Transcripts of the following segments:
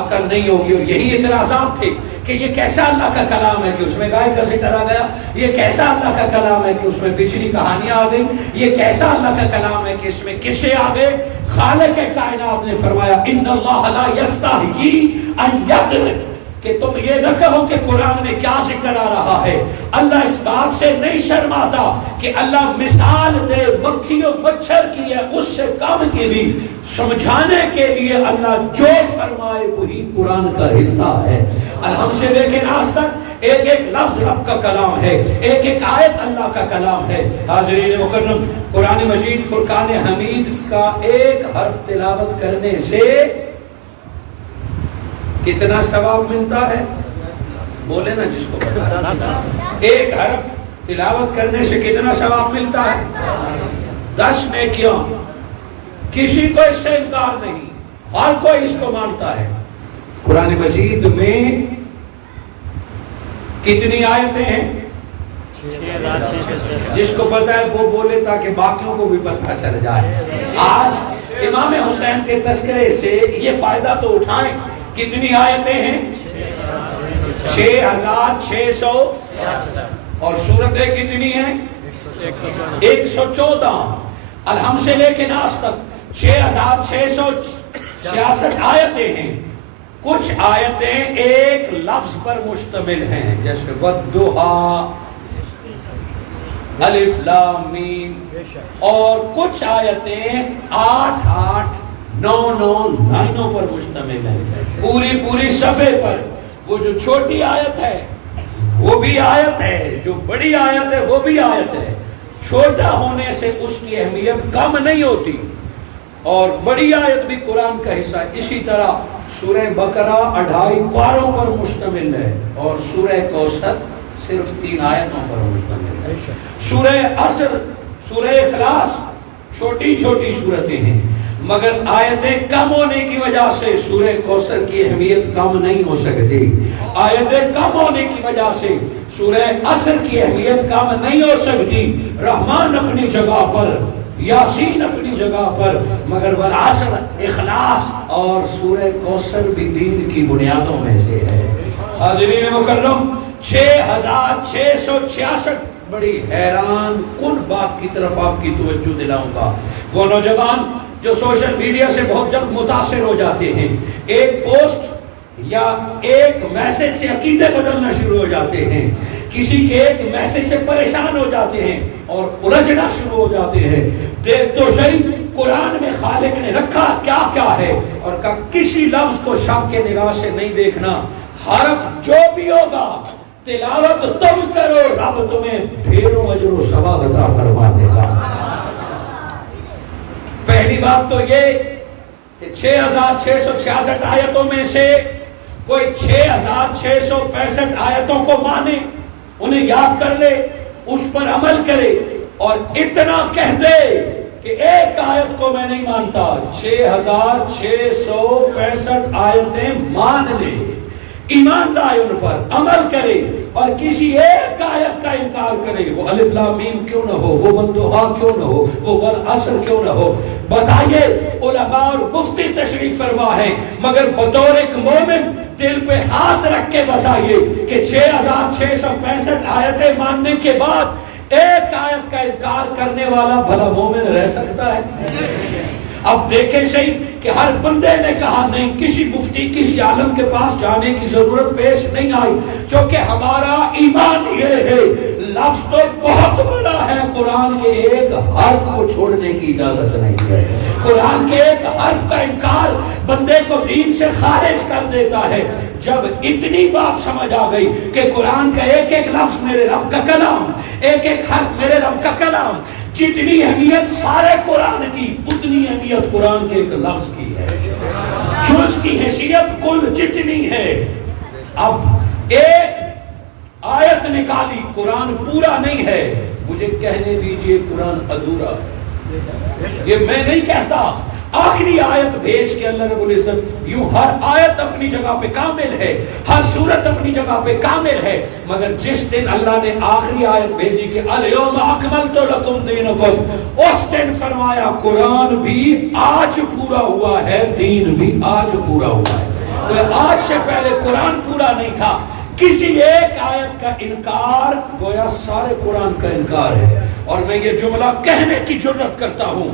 عقل نہیں ہوگی. اور یہی اعتراضات تھے کہ یہ کیسا اللہ کا کلام ہے کہ اس میں گائے کا ذکر آ گیا, یہ کیسا اللہ کا کلام ہے کہ اس میں پچھلی کہانیاں آ گئی, یہ کیسا اللہ کا کلام ہے کہ اس میں قصے آ گئے. خالق کائنات نے فرمایا ان اللہ لا یستحیی ان یضرب, کہ تم یہ نہ کہو کہ قرآن میں کیا ذکر آ رہا ہے. اللہ اس بات سے نہیں شرماتا کہ اللہ مثال دے مکھی و مچھر کی ہے اس سے کم کی بھی, سمجھانے کے لیے اللہ جو فرمائے وہی قرآن کا حصہ ہے. ہم سے لے کے آج تک ایک ایک لفظ رب کا کلام ہے, ایک ایک آیت اللہ کا کلام ہے. حاضرین مکرم, قرآن مجید فرقان حمید کا ایک حرف تلاوت کرنے سے کتنا ثواب ملتا ہے؟ بولے نا جس کو پتا. ایک حرف تلاوت کرنے سے کتنا ثواب ملتا ہے؟ 10 نیکیاں. کسی کو اس سے انکار نہیں, ہر کوئی اس کو مانتا ہے. قرآن مجید میں کتنی آیتیں ہیں؟ جس کو پتا ہے وہ بولے تاکہ باقیوں کو بھی پتہ چل جائے. آج امام حسین کے تذکرے سے یہ فائدہ تو اٹھائیں. کتنی آیتیں ہیں؟ 6600. اور سورتیں کتنی ہیں؟ 114. الحم سے لے کے ناس تک 6666 آیتیں ہیں. کچھ آیتیں ایک لفظ پر مشتمل ہیں جیسے والضحیٰ, الف لام میم, اور کچھ آیتیں 8-9 لائنوں پر مشتمل ہیں, پوری صفحے پر. وہ جو چھوٹی آیت ہے وہ بھی آیت ہے, جو بڑی آیت ہے وہ بھی آیت ہے. چھوٹا ہونے سے اس کی اہمیت کم نہیں ہوتی, اور بڑی آیت بھی قرآن کا حصہ ہے. اسی طرح سورہ بقرہ 2.5 پاروں پر مشتمل ہے, اور سورہ کوثر صرف 3 آیتوں پر مشتمل ہے. سورہ عصر, سورہ اخلاص چھوٹی صورتیں ہیں, مگر آیتیں کم ہونے کی وجہ سے سورہ کوثر کی اہمیت کم نہیں ہو سکتی. آیتیں کم ہونے کی وجہ سے سورہ عصر کی اہمیت کم نہیں ہو سکتی. رحمان اپنی جگہ پر, یاسین اپنی جگہ پر, مگر والعصر, اخلاص اور سورہ کوثر بھی دین کی بنیادوں میں سے ہے. حاضرین مکرم, 6666 بڑی حیران کن بات کی طرف آپ کی توجہ دلاؤں گا. وہ نوجوان جو سوشل میڈیا سے بہت جلد متاثر ہو جاتے ہیں, ایک پوسٹ یا ایک میسج سے عقیدے بدلنا شروع ہو جاتے ہیں, کسی کے ایک میسج سے پریشان ہو جاتے ہیں اور الجھنا شروع ہو جاتے ہیں. دیکھ تو صحیح قرآن میں خالق نے رکھا کیا کیا ہے, اور کہا کسی لفظ کو شک کے نگاہ سے نہیں دیکھنا. حرف جو بھی ہوگا تلاوت تم کرو, رب تمہیں ڈھیروں اجر و ثواب عطا فرما دے گا. پہلی بات تو یہ کہ 6666 آیتوں میں سے کوئی 6665 آیتوں کو مانے, انہیں یاد کر لے, اس پر عمل کرے, اور اتنا کہہ دے کہ ایک آیت کو میں نہیں مانتا, 6665 آیتیں مان لے, ایمان لائے, ان پر عمل کرے, اور کسی ایک آیت کا انکار کرے. وہ الف لام میم کیوں نہ ہو, وہ والضحیٰ کیوں نہ ہو, وہ والعصر کیوں نہ ہو. بتائیے, علماء اور مفتی تشریف فرما ہے, مگر بطور ایک مومن دل پہ ہاتھ رکھ کے بتائیے کہ 6665 آیتیں ماننے کے بعد ایک آیت کا انکار کرنے والا بھلا مومن رہ سکتا ہے؟ اب دیکھیں صحیح کہ ہر بندے نے کہا نہیں, کسی مفتی کسی عالم کے پاس جانے کی ضرورت پیش نہیں آئی, چونکہ ہمارا ایمان یہ ہے لفظ تو بہت بڑا ہے, قرآن کے ایک حرف کو چھوڑنے کی اجازت نہیں ہے. قرآن کے ایک حرف کا انکار بندے کو دین سے خارج کر دیتا ہے. جب اتنی بات سمجھ آ گئی کہ قرآن کا ایک ایک لفظ میرے رب کا کلام, ایک ایک حرف میرے رب کا کلام, جتنی اہمیت سارے قرآن کی اتنی اہمیت قرآن کے ایک لفظ کی ہے, جو اس کی حیثیت کل جتنی ہے. اب ایک آیت نکالی, قرآن پورا نہیں ہے, مجھے کہنے دیجئے قرآن ادھورا. یہ میں نہیں کہتا, آخری آیت بھیج کے اللہ رب العزت یوں ہر آیت اپنی جگہ پہ کامل ہے، ہر سورت اپنی جگہ پہ کامل ہے، مگر جس دن اللہ نے آخری آیت بھیجی کہ الیوم اکملت لکم دینکم، اس دن فرمایا قرآن بھی آج پورا ہوا ہے، دین بھی آج پورا ہوا ہے۔ تو آج سے پہلے قرآن پورا نہیں تھا، کسی ایک آیت کا انکار گویا سارے قرآن کا انکار ہے۔ اور میں یہ جملہ کہنے کی جرات کرتا ہوں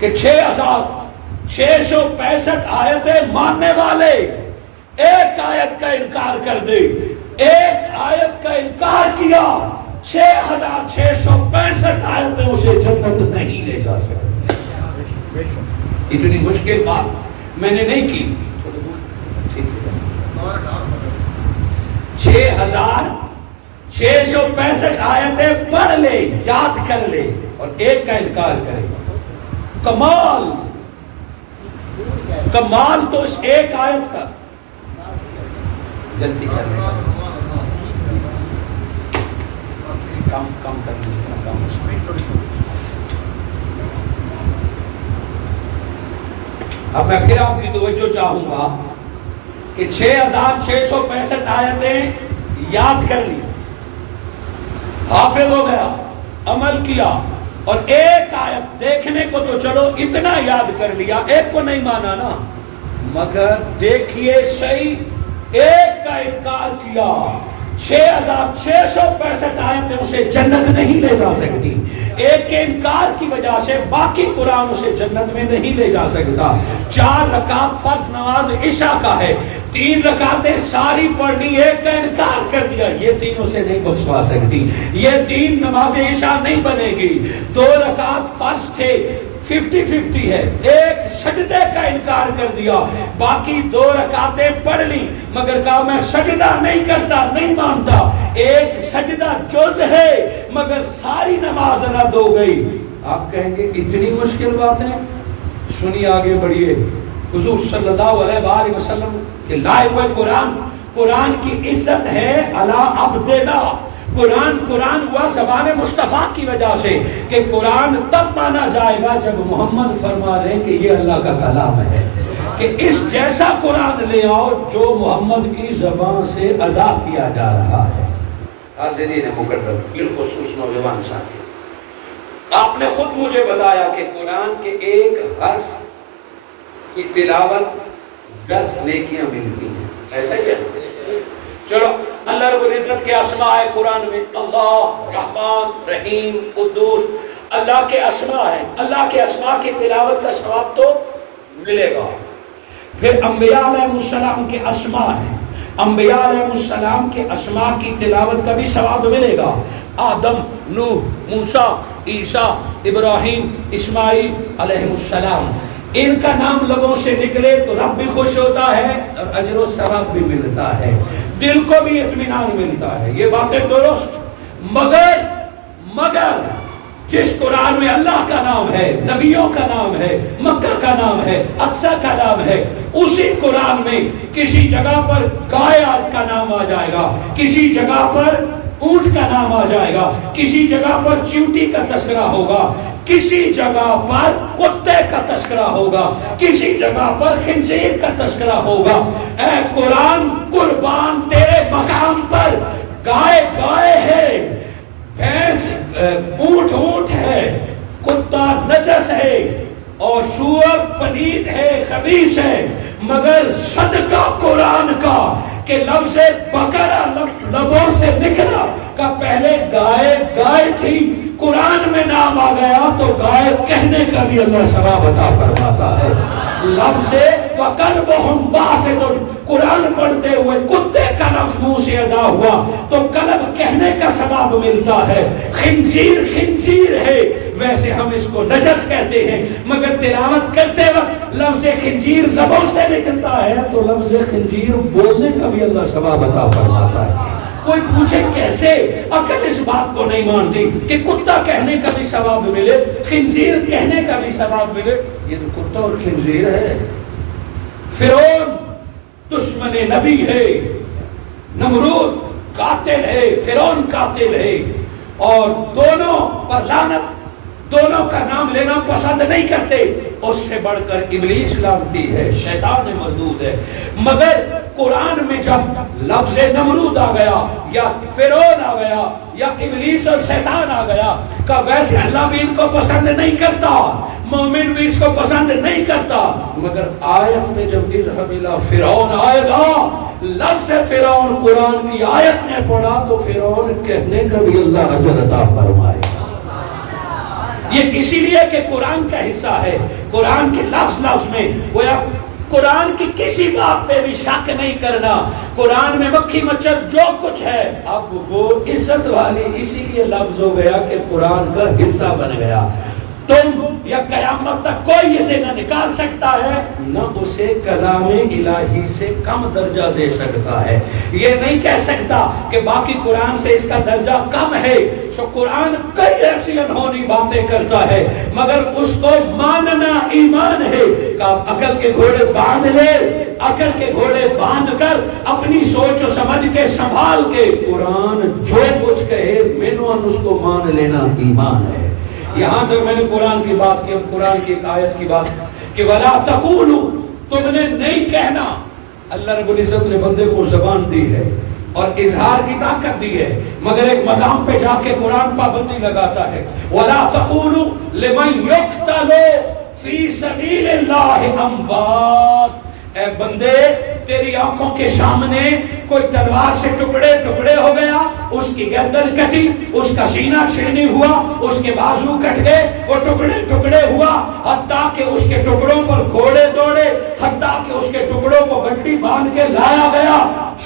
کہ 6665 آیتیں ماننے والے ایک آیت کا انکار کر دے، ایک آیت کا انکار کیا، 6665 آیتیں اسے جنت نہیں لے جا سکتی۔ اتنی مشکل بات میں نے نہیں کی۔ 6665 آیتیں پڑھ لے، یاد کر لے اور ایک کا انکار کرے، کمال کمال تو اس ایک آیت کا۔ جلدی کر لے، کم کر لیں۔ اب میں پھر آپ کی توجہ چاہوں گا کہ 6665 آیتیں یاد کر لی، حافظ ہو گیا، عمل کیا، اور ایک آیت دیکھنے کو تو چلو اتنا یاد کر لیا، ایک کو نہیں مانا نا، مگر دیکھیے صحیح، ایک کا انکار کیا، 6665 آیتیں اسے جنت نہیں لے جا سکتی۔ ایک کے انکار کی وجہ سے باقی قرآن اسے جنت میں نہیں لے جا سکتا۔ 4 رکعت فرض نماز عشاء کا ہے، 3 رکعتیں ساری پڑھنی، ایک کا انکار کر دیا، یہ 3 اسے نہیں بخشوا سکتی، یہ 3 نماز عشاء نہیں بنے گی۔ 2 رکعت فرض تھے، 50-50 ہے، ایک سجدے کا انکار کر دیا، باقی 2 رکعتیں پڑھ لی، مگر کہا میں سجدہ نہیں کرتا، نہیں مانتا، ایک سجدہ جز ہے مگر ساری نماز رد ہو گئی۔ آپ کہیں گے اتنی مشکل بات ہے؟ سنی آگے بڑھیے، حضور صلی اللہ علیہ وآلہ وسلم کے لائے ہوئے قرآن کی عزت ہے علی عبدنا۔ قرآن ہوا زبان مصطفیٰ کی وجہ سے کہ قرآن تب مانا جائے گا جب محمد فرما دیں کہ یہ اللہ کا کلام ہے، کہ اس جیسا قرآن لے آؤ جو محمد کی زبان سے ادا کیا جا رہا ہے۔ حاضرین مکرم، بالخصوص نوجوان ساتھی، آپ نے خود مجھے بتایا کہ قرآن کے ایک حرف کی تلاوت 10 نیکیاں ملتی ہیں، ایسا ہی ہے؟ چلو، اللہ رب العزت کے اسماء ہے قرآن میں، اللہ، رحمان، رحیم، قدوس، اللہ کے اسماء ہیں، اللہ کے اسماء کی تلاوت کا ثواب تو ملے گا۔ پھر انبیاء علیہ السلام کے اسماء ہیں، انبیاء علیہ السلام کے اسماء کی تلاوت کا بھی ثواب ملے گا۔ آدم، نوح، موسیٰ، عیسیٰ، ابراہیم، اسماعیل علیہ السلام، ان کا نام لبوں سے نکلے تو رب بھی خوش ہوتا ہے اور اجر و ثواب بھی ملتا ہے، دل کو بھی اطمینان ملتا ہے، یہ باتیں درست۔ مگر جس قرآن میں اللہ کا نام ہے، نبیوں کا نام ہے، مکہ کا نام ہے، اقصی کا نام ہے، اسی قرآن میں کسی جگہ پر گائے کا نام آ جائے گا، کسی جگہ پر اونٹ کا نام آ جائے گا، کسی جگہ پر چیونٹی کا تذکرہ ہوگا، کسی جگہ پر کتے کا تذکرہ ہوگا، کسی جگہ پر خنزیر کا تذکرہ ہوگا۔ اے قرآن، قربان تیرے مقام پر گائے ہے، بھینس اونٹ ہے، کتا نجس ہے اور سور پلید ہے، خبیث ہے، مگر صدقہ قرآن کا کہ لفظ بقرہ لبوں سے نکلا کہ پہلے گائے تھی، قرآن میں نام آ گیا تو گائے کہنے کا بھی اللہ ثواب عطا فرماتا ہے۔ لفظ وَقَلْبُهُمْ بَاسِطٌ، قرآن پڑھتے ہوئے کتے کا لفظ منہ سے ادا ہوا تو قلب کہنے کا ثواب ملتا ہے۔ خنزیر ہے، ویسے ہم اس کو نجس کہتے ہیں، مگر تلاوت کرتے وقت لفظ خنزیر لبوں سے نکلتا ہے تو لفظ خنزیر بولنے کا بھی اللہ ثواب عطا فرماتا ہے۔ کوئی پوچھے کیسے؟ عقل اس بات کو نہیں مانتی کہ کتا کہنے کا بھی ثواب ملے، خنزیر کہنے کا بھی ثواب ملے۔ یہ تو کتا اور خنزیر ہے۔ فرعون دشمن نبی ہے، نمرود قاتل ہے، فرعون قاتل ہے، اور دونوں پر لعنت، دونوں کا نام لینا پسند نہیں کرتے، اس سے بڑھ کر ابلیس لعنتی ہے، شیطان مردود ہے۔ مگر قرآن میں جب لفظ نمرود آ گیا یا فرعون آ گیا یا ابلیس اور شیطان آ گیا کہ ویسے اللہ بھی ان کو پسند نہیں کرتا، مومن بھی اس کو پسند نہیں کرتا، مگر آیت میں جب اذهب الى فرعون آئے گا، لفظ فرعون قرآن کی آیت نے پڑھا تو فرعون کہنے کا بھی اللہ اجر عطا فرمائے۔ یہ اسی لیے کہ قرآن کا حصہ ہے، قرآن کے لفظ لفظ میں گویا قرآن کی کسی بات پہ بھی شک نہیں کرنا، قرآن میں مکھی مچھر جو کچھ ہے اب وہ عزت والی اسی لیے لفظ ہو گیا کہ قرآن کا حصہ بن گیا۔ تم یا قیامت تک کوئی اسے نہ نکال سکتا ہے، نہ اسے کلام الہی سے کم درجہ دے سکتا ہے۔ یہ نہیں کہہ سکتا کہ باقی قرآن سے اس کا درجہ کم ہے، سو قرآن کئی ایسی انہونی باتیں کرتا ہے، مگر اس کو ماننا ایمان ہے کہ آپ عقل کے گھوڑے باندھ لے، عقل کے گھوڑے باندھ کر اپنی سوچ و سمجھ کے سنبھال کے قرآن جو کچھ کہے منوان اس کو مان لینا ایمان ہے۔ یہاں تک میں نے قرآن کی بات کی، اب قرآن کی ایک آیت کی بات کہ وَلَا تَقُولُوا، تم نے نہیں کہنا۔ اللہ رب العزت نے بندے کو زبان دی ہے اور اظہار کی طاقت دی ہے، مگر ایک مقام پہ جا کے قرآن پابندی لگاتا ہے۔ وَلَا تَقُولُوا لِمَنْ يُقْتَلُ فِي سَبِيلِ اللَّهِ أَمْوَاتٌ، اے بندے تیری آنکھوں کے سامنے کوئی تلوار سے ٹکڑے ٹکڑے ہو گیا، اس کی گردن کٹی، اس کا سینہ چھلنی ہوا، اس کے بازو کٹ گئے، وہ ٹکڑے ٹکڑے ہوا، حتیٰ کہ اس کے ٹکڑوں پر گھوڑے دوڑے، حتیٰ کہ اس کے ٹکڑوں کو گٹڑی باندھ کے لایا گیا۔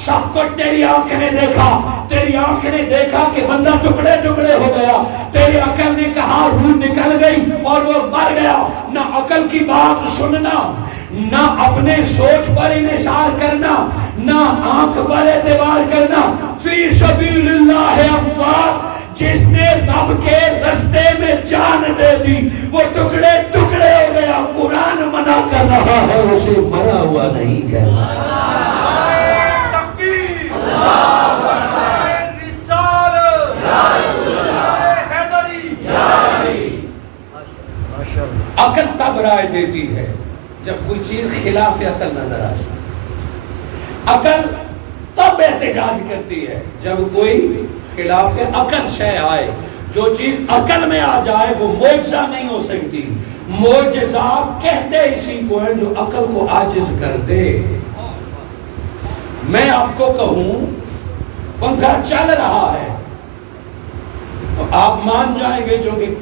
سب کچھ تیری آنکھ نے دیکھا، تیری آنکھ نے دیکھا کہ بندہ ٹکڑے ٹکڑے ہو گیا، تیری عقل نے کہا روح نکل گئی اور وہ مر گیا۔ نہ عقل کی بات سننا، نہ اپنے سوچ پر انحصار کرنا، نہ آنکھ پر اعتبار کرنا۔ فی سبیل اللہ اموات، جس نے رب کے رستے میں جان دے دی وہ ٹکڑے ٹکڑے ہو گیا۔ قرآن منع کر رہا ہے اسے مرا ہوا نہیں کہنا۔ عقل تب رائے دیتی ہے جب کوئی چیز خلاف عقل نظر آئے، عقل تب احتجاج کرتی ہے جب کوئی خلاف عقل شے آئے۔ جو چیز عقل میں آ جائے وہ معجزہ نہیں ہو سکتی، معجزہ کہتے اسی کو ہے جو عقل کو عاجز کر دے۔ میں آپ کو کہوں پنکھا چل رہا ہے تو آپ مان جائیں گے جو کہ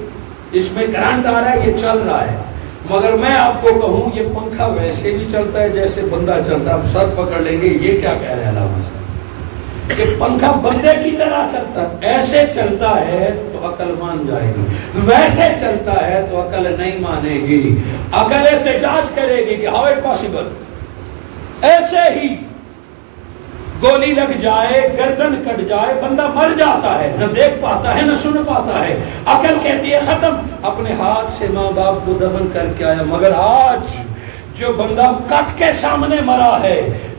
اس میں کرنٹ آ رہا ہے، یہ چل رہا ہے، مگر میں آپ کو کہوں یہ پنکھا ویسے بھی چلتا ہے جیسے بندہ چلتا ہے، آپ سر پکڑ لیں گے یہ کیا کہہ رہے ہیں علامہ صاحب کہ پنکھا بندے کی طرح چلتا ہے، ایسے چلتا ہے تو عقل مان جائے گی، ویسے چلتا ہے تو عقل نہیں مانے گی، عقل احتجاج کرے گی کہ ہاؤ اٹ پاسبل۔ ایسے ہی گولی لگ جائے، گردن کٹ جائے، بندہ مر جاتا ہے، نہ دیکھ پاتا ہے نہ سن پاتا ہے، عقل کہتی ہے ختم، اپنے ہاتھ سے ماں باپ کو دفن کر کے آیا، مگر آج جو بندہ کٹ کے سامنے مرا ہے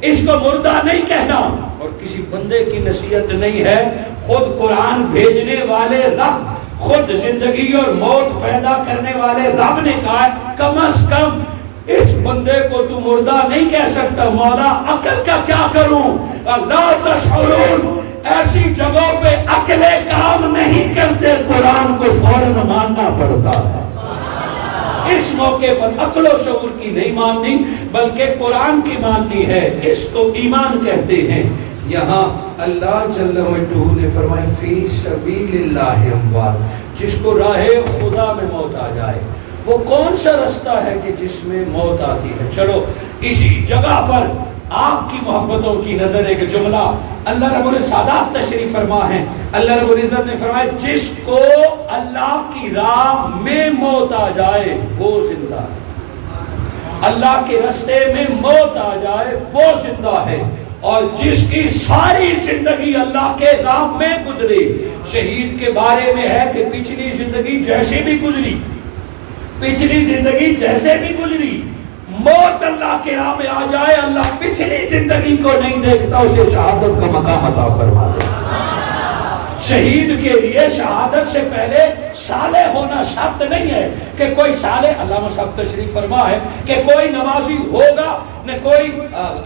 اس کو مردہ نہیں کہنا، اور کسی بندے کی نصیحت نہیں ہے، خود قرآن بھیجنے والے رب، خود زندگی اور موت پیدا کرنے والے رب نے کہا کم از کم اس بندے کو تو مردہ نہیں کہہ سکتا، مولا عقل کا کیا کروں؟ لا تشعرون، ایسی جگہوں پہ عقل کام نہیں کرتے، قرآن کو فوراً ماننا پڑتا ہے۔ اس موقع پر عقل و شعور کی نہیں ماننی بلکہ قرآن کی ماننی ہے، اس کو ایمان کہتے ہیں۔ یہاں اللہ جل وجہ نے فرمایا فی سبیل اللہ اموات، جس کو راہ خدا میں موت آ جائے، وہ کون سا رستہ ہے کہ جس میں موت آتی ہے؟ چلو اسی جگہ پر آپ کی محبتوں کی نظر ایک جملہ اللہ رب العزت تشریف فرما ہے، اللہ رب العزت نے فرمایا جس کو اللہ کی راہ میں موت آ جائے وہ زندہ ہے، اللہ کے رستے میں موت آ جائے وہ زندہ ہے، اور جس کی ساری زندگی اللہ کے راہ میں گزری، شہید کے بارے میں ہے کہ پچھلی زندگی جیسے بھی گزری، پچھلی زندگی جیسے بھی گزری، موت اللہ کے راہ میں آ جائے، اللہ پچھلی زندگی کو نہیں دیکھتا، اسے شہادت کا مقام عطا فرما دے۔ شہید کے لیے شہادت سے پہلے صالح ہونا شرط نہیں ہے کہ کوئی صالح، علامہ صاحب تشریف فرما ہے کہ کوئی نمازی ہوگا نہ کوئی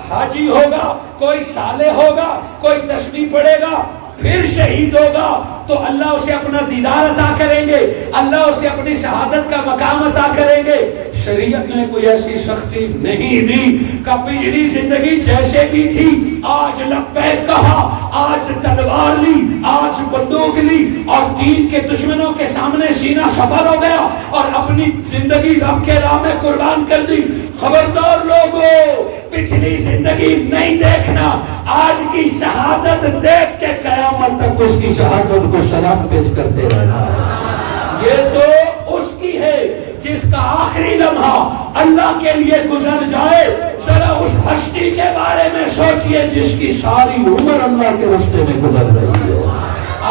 حاجی ہوگا، کوئی صالح ہوگا، کوئی تسبیح پڑھے گا پھر شہید ہوگا تو اللہ اسے اپنا دیدار عطا کریں گے، اللہ اسے اپنی شہادت کا مقام عطا کریں گے۔ شریعت نے کوئی ایسی سختی نہیں دی کہ پچھلی زندگی جیسے بھی تھی آج لبیک کہا، آج تلوار لی، آج بندوق لی اور دین کے دشمنوں کے سامنے سینہ سفر ہو گیا اور اپنی زندگی رب کے راہ میں قربان کر دی۔ خبردار لوگوں، پچھلی زندگی نہیں دیکھنا، آج کی شہادت دیکھ کے قیامت تک اس کی شہادت کو سلام پیش کرتے رہنا۔ یہ تو اس کی ہے جس کا آخری لمحہ اللہ کے لیے گزر جائے۔ ذرا اس ہستی کے بارے میں سوچئے جس کی ساری عمر اللہ کے راستے میں گزر رہی ہے،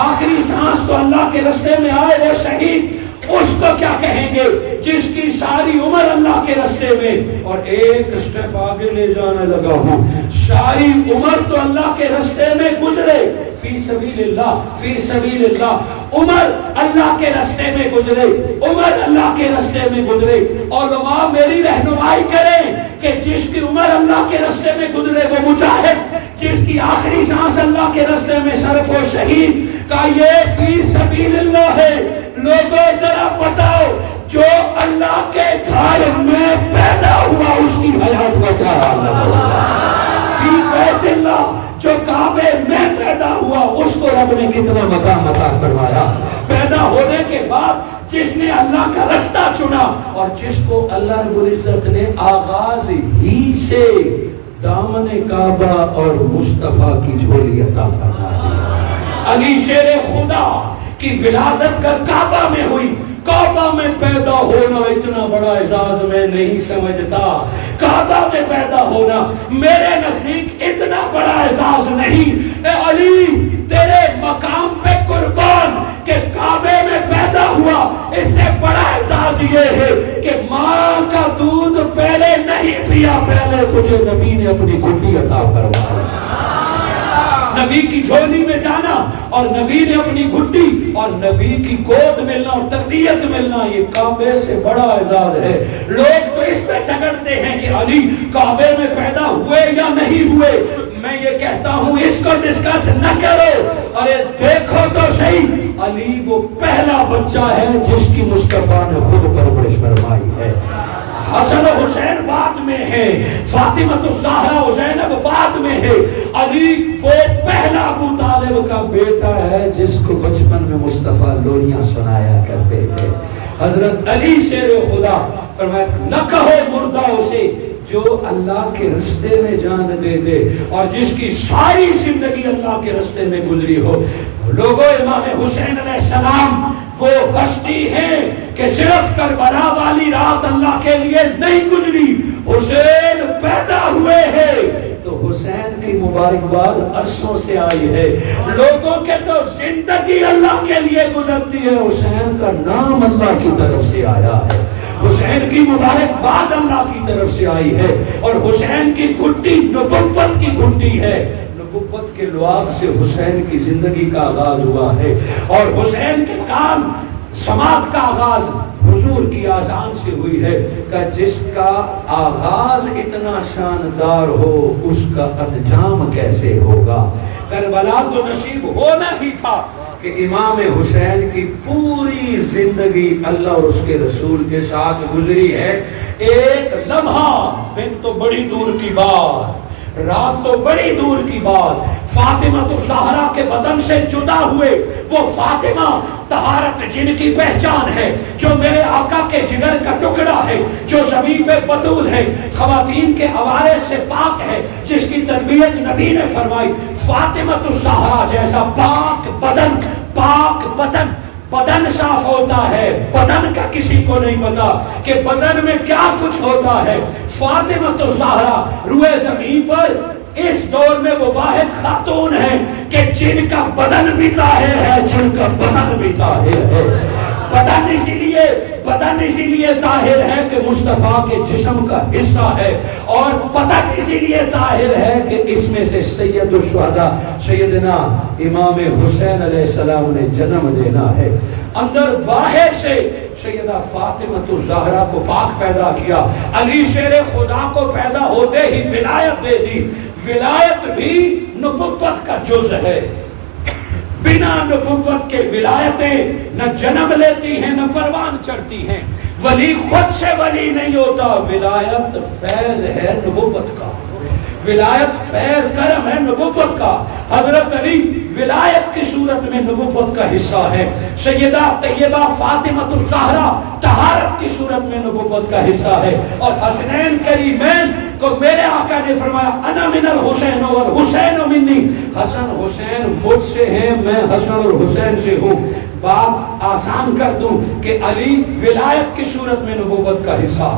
آخری سانس تو اللہ کے راستے میں آئے وہ شہید، اس کو کیا کہیں گے جس کی ساری عمر اللہ کے راستے میں، اور ایک سٹیپ آگے لے جانے لگا ہوں، ساری عمر تو اللہ کے راستے میں گزرے، فی سبیل اللہ، فی سبیل اللہ، عمر اللہ کے راستے میں گزرے، عمر اللہ کے راستے میں گزرے۔ علماء میری رہنمائی کریں کہ جس کی عمر اللہ کے راستے میں گزرے وہ مجاہد، جس کی آخری سانس اللہ کے راستے میں صرف و شہید کا یہ فی سبیل اللہ ہے۔ لوگوں ذرا بتاؤ جو اللہ کے گھر میں پیدا ہوا اس کی حیات کا کیا حال ہے؟ فی بیت اللہ، جو کعبے میں پیدا ہوا اس کو رب نے کتنا مقام عطا فرمایا۔ پیدا ہونے کے بعد جس نے اللہ کا راستہ چنا اور جس کو اللہ رب العزت نے آغاز ہی سے دامن کعبہ اور مصطفیٰ کی جھولی عطا فرمائی۔ علی شیر خدا کی ولادت کر کعبہ میں ہوئی، کعبہ میں پیدا ہونا اتنا بڑا اعزاز میں نہیں سمجھتا، کعبہ میں پیدا ہونا میرے نزدیک اتنا بڑا اعزاز نہیں۔ اے علی تیرے مقام پہ قربان کہ کعبے میں پیدا ہوا، اس سے بڑا اعزاز یہ ہے کہ ماں کا دودھ پہلے نہیں پیا، پہلے تجھے نبی نے اپنی گھٹی عطا فرمائی، نبی کی جھولی میں جانا اور نبی نے اپنی گھٹی اور نبی کی گود ملنا اور تربیت ملنا، یہ کعبے سے بڑا اعزاز ہے۔ لوگ تو اس پہ جھگڑتے ہیں کہ علی کعبے میں پیدا ہوئے یا نہیں ہوئے، میں یہ کہتا ہوں اس کو ڈسکس نہ کرو، ارے دیکھو تو صحیح، علی وہ پہلا بچہ ہے جس کی مصطفیٰ نے خود پرورش فرمائی ہے۔ حسن و حسین بعد میں ہے، فاطمہ الزہرا زینب بعد میں ہے، علی وہ پہلا ابو طالب کا بیٹا ہے جس کو بچپن میں مصطفیٰ لوریاں سنایا کرتے تھے۔ حضرت علی شیر خدا فرمایا نہ کہو مردہ اسے جو اللہ کے رستے میں جان دے دے اور جس کی ساری زندگی اللہ کے رستے میں گزری ہو۔ لوگوں امام حسین علیہ السلام وہ ہستی ہے کہ صرف کربلا والی رات اللہ کے لیے نہیں گزری، حسین پیدا ہوئے ہیں تو حسین کی مبارکباد عرصوں سے آئی ہے۔ لوگوں کے تو زندگی اللہ کے لیے گزرتی ہے، حسین کا نام اللہ کی طرف سے آیا ہے، حسین کی مبارکباد اللہ کی طرف سے آئی ہے، اور حسین کی گھٹی نبوت کی گھٹی ہے، نبوت کے لعاب سے حسین کی زندگی کا آغاز ہوا ہے، اور حسین کے کام سماعت کا آغاز حضور کی آذان سے ہوئی ہے کہ جس کا آغاز اتنا شاندار ہو اس کا انجام کیسے ہوگا۔ کربلا تو نصیب ہونا ہی تھا کہ امام حسین کی پوری زندگی اللہ اور اس کے رسول کے ساتھ گزری ہے۔ ایک لمحہ، دن تو بڑی دور کی بات، رات تو بڑی دور کی بات، فاطمہ الزہرا کے بدن سے جدا ہوئے، وہ فاطمہ طہارت جن کی پہچان ہے، جو میرے آقا کے جگر کا ٹکڑا ہے، جو زمین پہ بطول ہے، خواتین کے عوارض سے پاک ہے، جس کی تربیت نبی نے فرمائی۔ فاطمہ الزہرا جیسا پاک بدن، پاک بدن، بدن صاف ہوتا ہے، بدن کا کسی کو نہیں پتا کہ بدن میں کیا کچھ ہوتا ہے۔ فاطمہ الزہرا روئے زمین پر اس دور میں وہ واحد خاتون ہے کہ جن کا بدن بھی طاہر ہے، جن کا بدن بھی طاہر ہے۔ بدن اسی لیے بدن اسی لیے طاہر ہے کہ مصطفیٰ کے جسم کا حصہ ہے، اور بدن اسی لیے طاہر ہے کہ اس میں سے سید الشہداء سیدنا امام حسین علیہ السلام نے جنم لینا ہے۔ اندر باہر سے سیدہ فاطمہ الزہرا کو پاک پیدا کیا، علی شیر خدا کو پیدا ہوتے ہی ولایت دے دی۔ ولایت بھی نبوت کا جز ہے، بنا نبوت کے ولایتیں نہ جنم لیتی ہیں نہ پروان چڑھتی ہیں۔ ولی خود سے ولی نہیں ہوتا، ولایت فیض ہے نبوت کا، ولایت فیض کرم ہے نبوت کا۔ حضرت علی ولایت کی صورت میں نبوت کا حصہ ہے، سیدہ طیبہ فاطمہ الزہرا طہارت کی صورت میں نبوت کا حصہ ہے، اور حسنین کریمین کو میرے آقا نے فرمایا انا من الحسین والحسین منی، حسن حسین مجھ سے ہیں، میں حسن اور حسین سے ہوں۔ بات آسان کر دوں کہ علی ولایت کی صورت میں نبوت کا حصہ،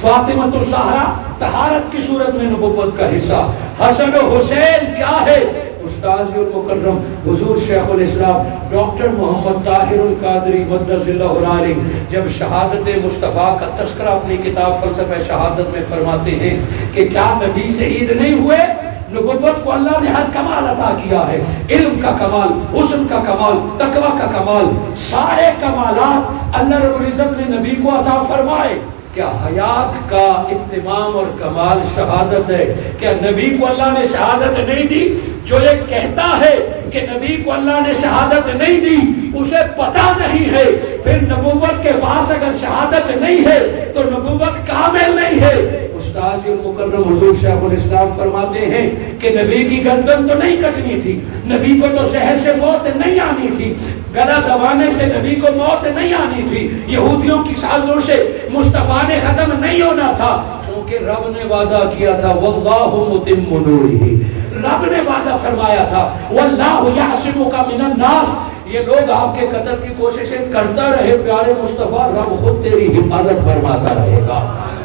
فاطمہ الزہرا طہارت کی صورت میں نبوت کا حصہ، حسن و حسین کیا ہے؟ استاذ المکرم حضور شیخ الاسلام ڈاکٹر محمد طاہر القادری مدث اللہ العالی جب شہادت مصطفیٰ کا تذکرہ اپنی کتاب فلسفہ شہادت میں فرماتے ہیں کہ کیا نبی شہید نہیں ہوئے؟ نبوت کو اللہ نے ہر کمال عطا کیا ہے، علم کا کمال، حسن کا کمال، تقوی کا کمال، سارے کمالات اللہ رب العزت نے نبی کو عطا فرمائے۔ کیا حیات کا اتمام اور کمال شہادت ہے؟ کیا نبی کو اللہ نے شہادت نہیں دی؟ جو یہ کہتا ہے کہ نبی کو اللہ نے شہادت نہیں دی اسے پتہ نہیں ہے، پھر نبوت کے پاس اگر شہادت نہیں ہے تو نبوت کامل نہیں ہے۔ استاذ المکرم حضور شیخ الاسلام فرماتے ہیں کہ نبی کی گردن تو نہیں کٹنی تھی، نبی کو تو زہر سے موت نہیں آنی تھی، گلا دبانے سے نبی کو موت نہیں آنی تھی، یہودیوں کی سازوں سے مصطفیٰ نے ختم نہیں ہونا تھا، کیونکہ رب نے وعدہ کیا تھا واللہ متم نورہ، رب نے وعدہ فرمایا تھا واللہ یعصمک من الناس۔ یہ لوگ آپ کے قتل کی کوششیں کرتا رہے، پیارے مصطفیٰ رب خود تیری حفاظت فرماتا رہے گا۔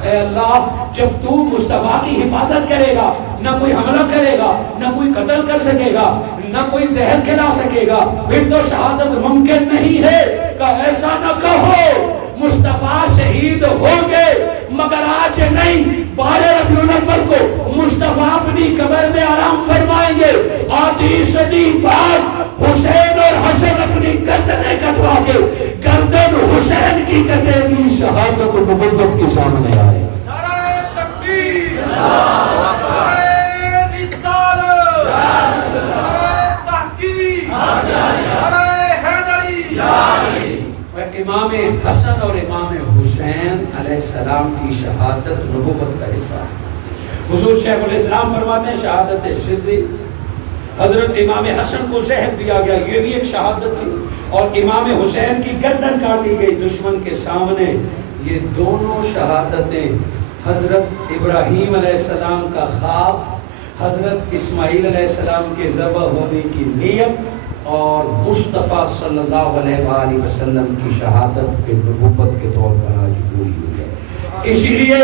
اے اللہ جب تو مصطفیٰ کی حفاظت کرے گا نہ کوئی حملہ کرے گا، نہ کوئی قتل کر سکے گا، نہ کوئی زہر کھلا سکے گا، پھر تو شہادت ممکن نہیں ہے۔ کہ ایسا نہ کہو مصطفیٰ شہید ہوں گے مگر آج نہیں، 12 ربیع الاول کو مصطفیٰ اپنی قبر میں آرام فرمائیں گے، آدھی صدی بعد حسین اور حسن اپنی گردنیں کٹوا کے گردن حسین کی کٹے گی، شہادت و نبوت کے سامنے آئے۔ نعرہ تکبیر، نعرہ رسالت، نعرہ تحقیق، نعرہ حیدری۔ امام حسن اور امام حسین علیہ السلام کی شہادت نبوت کا حصہ ہے۔ حضور شیخ الاسلام فرماتے ہیں شہادت صدیق، حضرت امام حسن کو زہر دیا گیا، یہ بھی ایک شہادت تھی، اور امام حسین کی گردن کاٹی گئی دشمن کے سامنے۔ یہ دونوں شہادتیں حضرت ابراہیم علیہ السلام کا خواب، حضرت اسماعیل علیہ السلام کے ذبح ہونے کی نیت، اور مصطفیٰ صلی اللہ علیہ وآلہ وسلم کی شہادت کے نبوت کے طور پر آج پوری ہوئی ہے۔ اسی لیے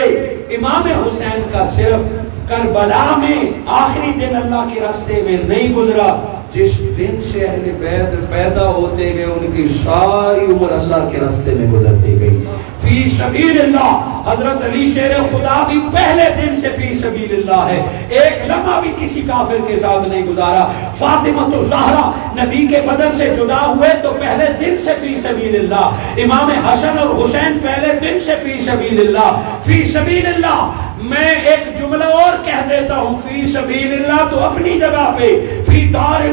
امام حسین کا صرف کربلا میں آخری دن اللہ کے راستے میں نہیں گزرا، جس دن سے اہل بیت پیدا ہوتے گئے ان کی ساری عمر اللہ کے راستے میں گزرتی گئی۔ فی سبیل اللہ، حضرت علی شیر خدا بھی پہلے دن سے فی سبیل اللہ ہے، ایک لمحہ بھی کسی کافر کے ساتھ نہیں گزارا۔ فاطمہ الزہرا نبی کے بدن سے جدا ہوئے تو پہلے دن سے فی سبیل اللہ، امام حسن اور حسین پہلے دن سے فی سبیل اللہ۔ فی سبیل اللہ میں ایک جملہ اور کہہ دیتا ہوں، فی سبیل اللہ تو اپنی جگہ پہ، فی دار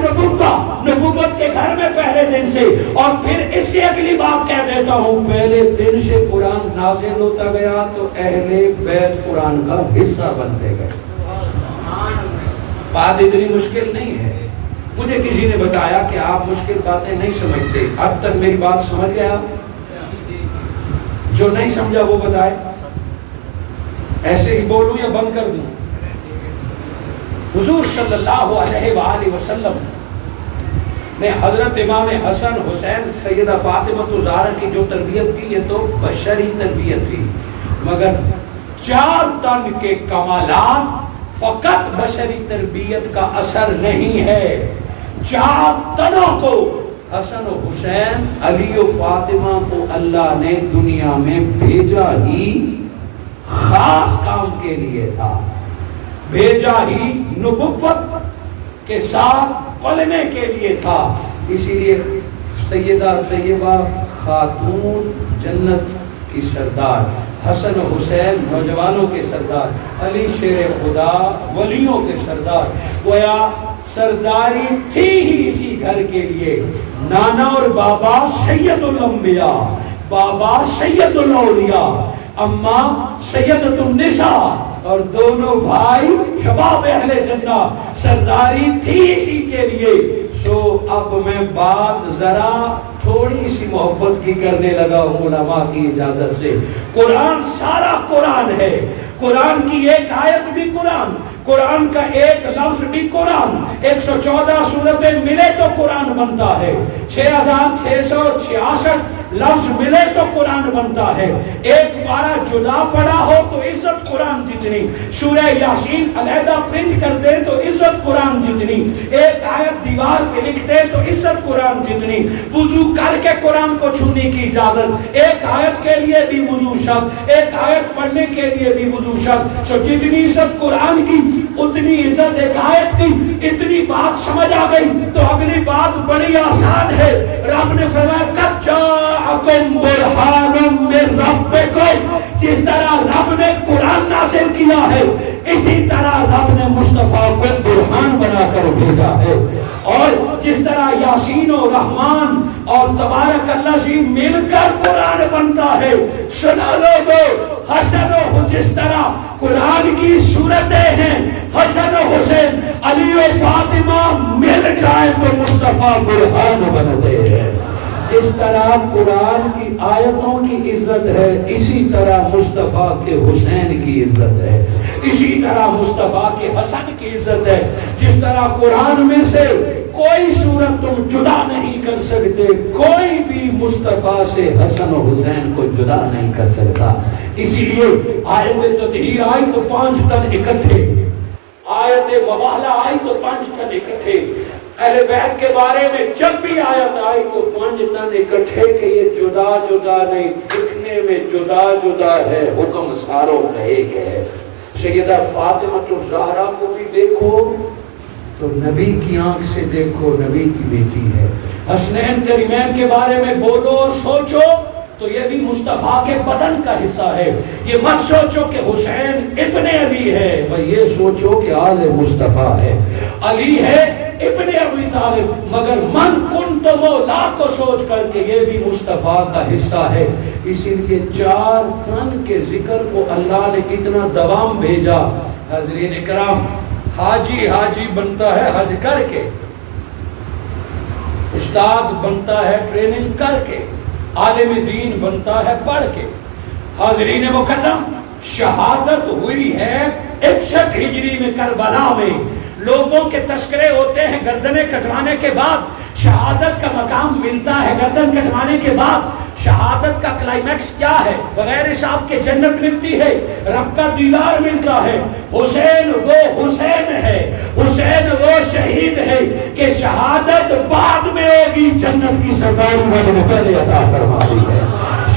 نبوت کے گھر میں پہلے دن سے، اور پھر اس سے اگلی بات کہہ دیتا ہوں، پہلے دن سے قرآن نازل ہوتا گیا تو اہل بیت قرآن کا حصہ بنتے گئے۔ بات اتنی مشکل نہیں ہے، مجھے کسی نے بتایا کہ آپ مشکل باتیں نہیں سمجھتے، اب تک میری بات سمجھ گیا؟ جو نہیں سمجھا وہ بتائے، ایسے ہی بولوں یا بند کر دوں؟ حضور صلی اللہ علیہ وآلہ وسلم نے حضرت امام حسن حسین سیدہ فاطمہ الزہرا کی جو تربیت کی، یہ تو بشری تربیت تھی، مگر 4 تن کے کمالات فقط بشری تربیت کا اثر نہیں ہے، 4 تنوں کو حسن و حسین علی و فاطمہ کو اللہ نے دنیا میں بھیجا ہی خاص کام کے لیے تھا، بھیجا ہی نبوت کے ساتھ پلنے کے لیے تھا. اسی لیے سیدہ طیبہ خاتون جنت کی سردار، حسن و حسین نوجوانوں کے سردار، علی شیر خدا ولیوں کے سردار. گویا سرداری تھی ہی اسی گھر کے لیے. نانا اور بابا سید الانبیاء، بابا سید الاولیاء، اماں سیدۃ النساء، اور دونوں بھائی شباب اہل جنہ. سرداری تھی اسی کے لیے. سو اب میں بات ذرا تھوڑی سی محبت کی کرنے لگا ہوں علماء کی اجازت سے. قرآن سارا قرآن ہے، قرآن کی ایک آیت بھی قرآن، قرآن کا ایک لفظ بھی قرآن. 114 سورتیں ملے تو قرآن بنتا ہے، 6666 لفظ ملے تو قرآن بنتا ہے. ایک پارہ جدا پڑا ہو تو عزت قرآن جتنی، سورہ یاسین علیحدہ پرنٹ کر دے تو عزت قرآن جتنی، ایک آیت دیوار پہ لکھ دے تو عزت قرآن جتنی. وضو کر کے قرآن کو چھونے کی اجازت، ایک آیت کے لیے بھی وضو شرط، ایک آیت پڑھنے کے لیے بھی وضو شرط. سو جتنی عزت قرآن کی اتنی عزت ایک آیت کی. اتنی بات سمجھ آ گئی تو اگلی بات بڑی آسان ہے. رب نے فرمایا قد جاءکم برہان من ربکم. جس طرح رب نے قرآن نازل کیا ہے اسی طرح رب نے مصطفیٰ کو برہان بنا کر بھیجا ہے. اور جس طرح یاسین و رحمان اور تبارک اللہ جی مل کر قرآن بنتا ہے. سنا لوگو حسن و جس طرح قرآن کی صورتیں ہیں، حسن و حسین علی و فاطمہ مل جائیں تو مصطفیٰ برہان بنتے ہیں. جس طرح قرآن کی آیتوں کی عزت ہے اسی طرح مصطفیٰ کے حسین کی عزت ہے، اسی طرح مصطفیٰ کے حسن کی عزت ہے. جس طرح قرآن میں سے کوئی صورت تم جدا نہیں کر سکتے، کوئی بھی مصطفیٰ سے حسن و حسین کو جدا نہیں کر سکتا. اسی لیے آیت تطہیر آئی تو 5 تن اکٹھے، آیت مباہلہ آئی تو 5 تن اکٹھے. اہل بیت کے بارے میں جب بھی آیت آئی تو 5 تن اکٹھے کہ یہ جدا جدا نہیں، دکھنے میں جدا جدا ہے، حکم ساروں کا ایک ہے. سیدہ فاطمہ الزہرا کو بھی دیکھو تو نبی کی آنکھ سے دیکھو، نبی کی بیٹی ہے. حسنین کریمین کے بارے میں بولو اور سوچو تو یہ بھی مصطفیٰ کے بدن کا حصہ ہے. یہ مت سوچو کہ حسین ابن علی ہے، بھئی یہ سوچو کہ آل مصطفیٰ ہے. علی ہے ابن ابی طالب، مگر من کنت مولا کو سوچ کر کے یہ بھی مصطفیٰ کا حصہ ہے. اسی لیے 4 تن کے ذکر کو اللہ نے اتنا دوام بھیجا. حضرین اکرام، حاجی بنتا ہے حج کر کے، استاد بنتا ہے ٹریننگ کر کے، عالم دین بنتا ہے پڑھ کے. حاضرین مکرم، شہادت ہوئی ہے 61 ہجری میں کربلا میں. لوگوں کے تذکرے ہوتے ہیں گردنیں کٹوانے کے بعد، شہادت کا مقام ملتا ہے گردن کٹوانے کے بعد. شہادت کا کلائمیکس کیا ہے؟ بغیر حساب کے جنت ملتی ہے، رب کا دیدار ملتا ہے. حسین وہ حسین ہے، حسین وہ شہید ہے کہ شہادت بعد میں ہوگی، جنت کی سرداری میں پہلے عطا فرما دی ہے.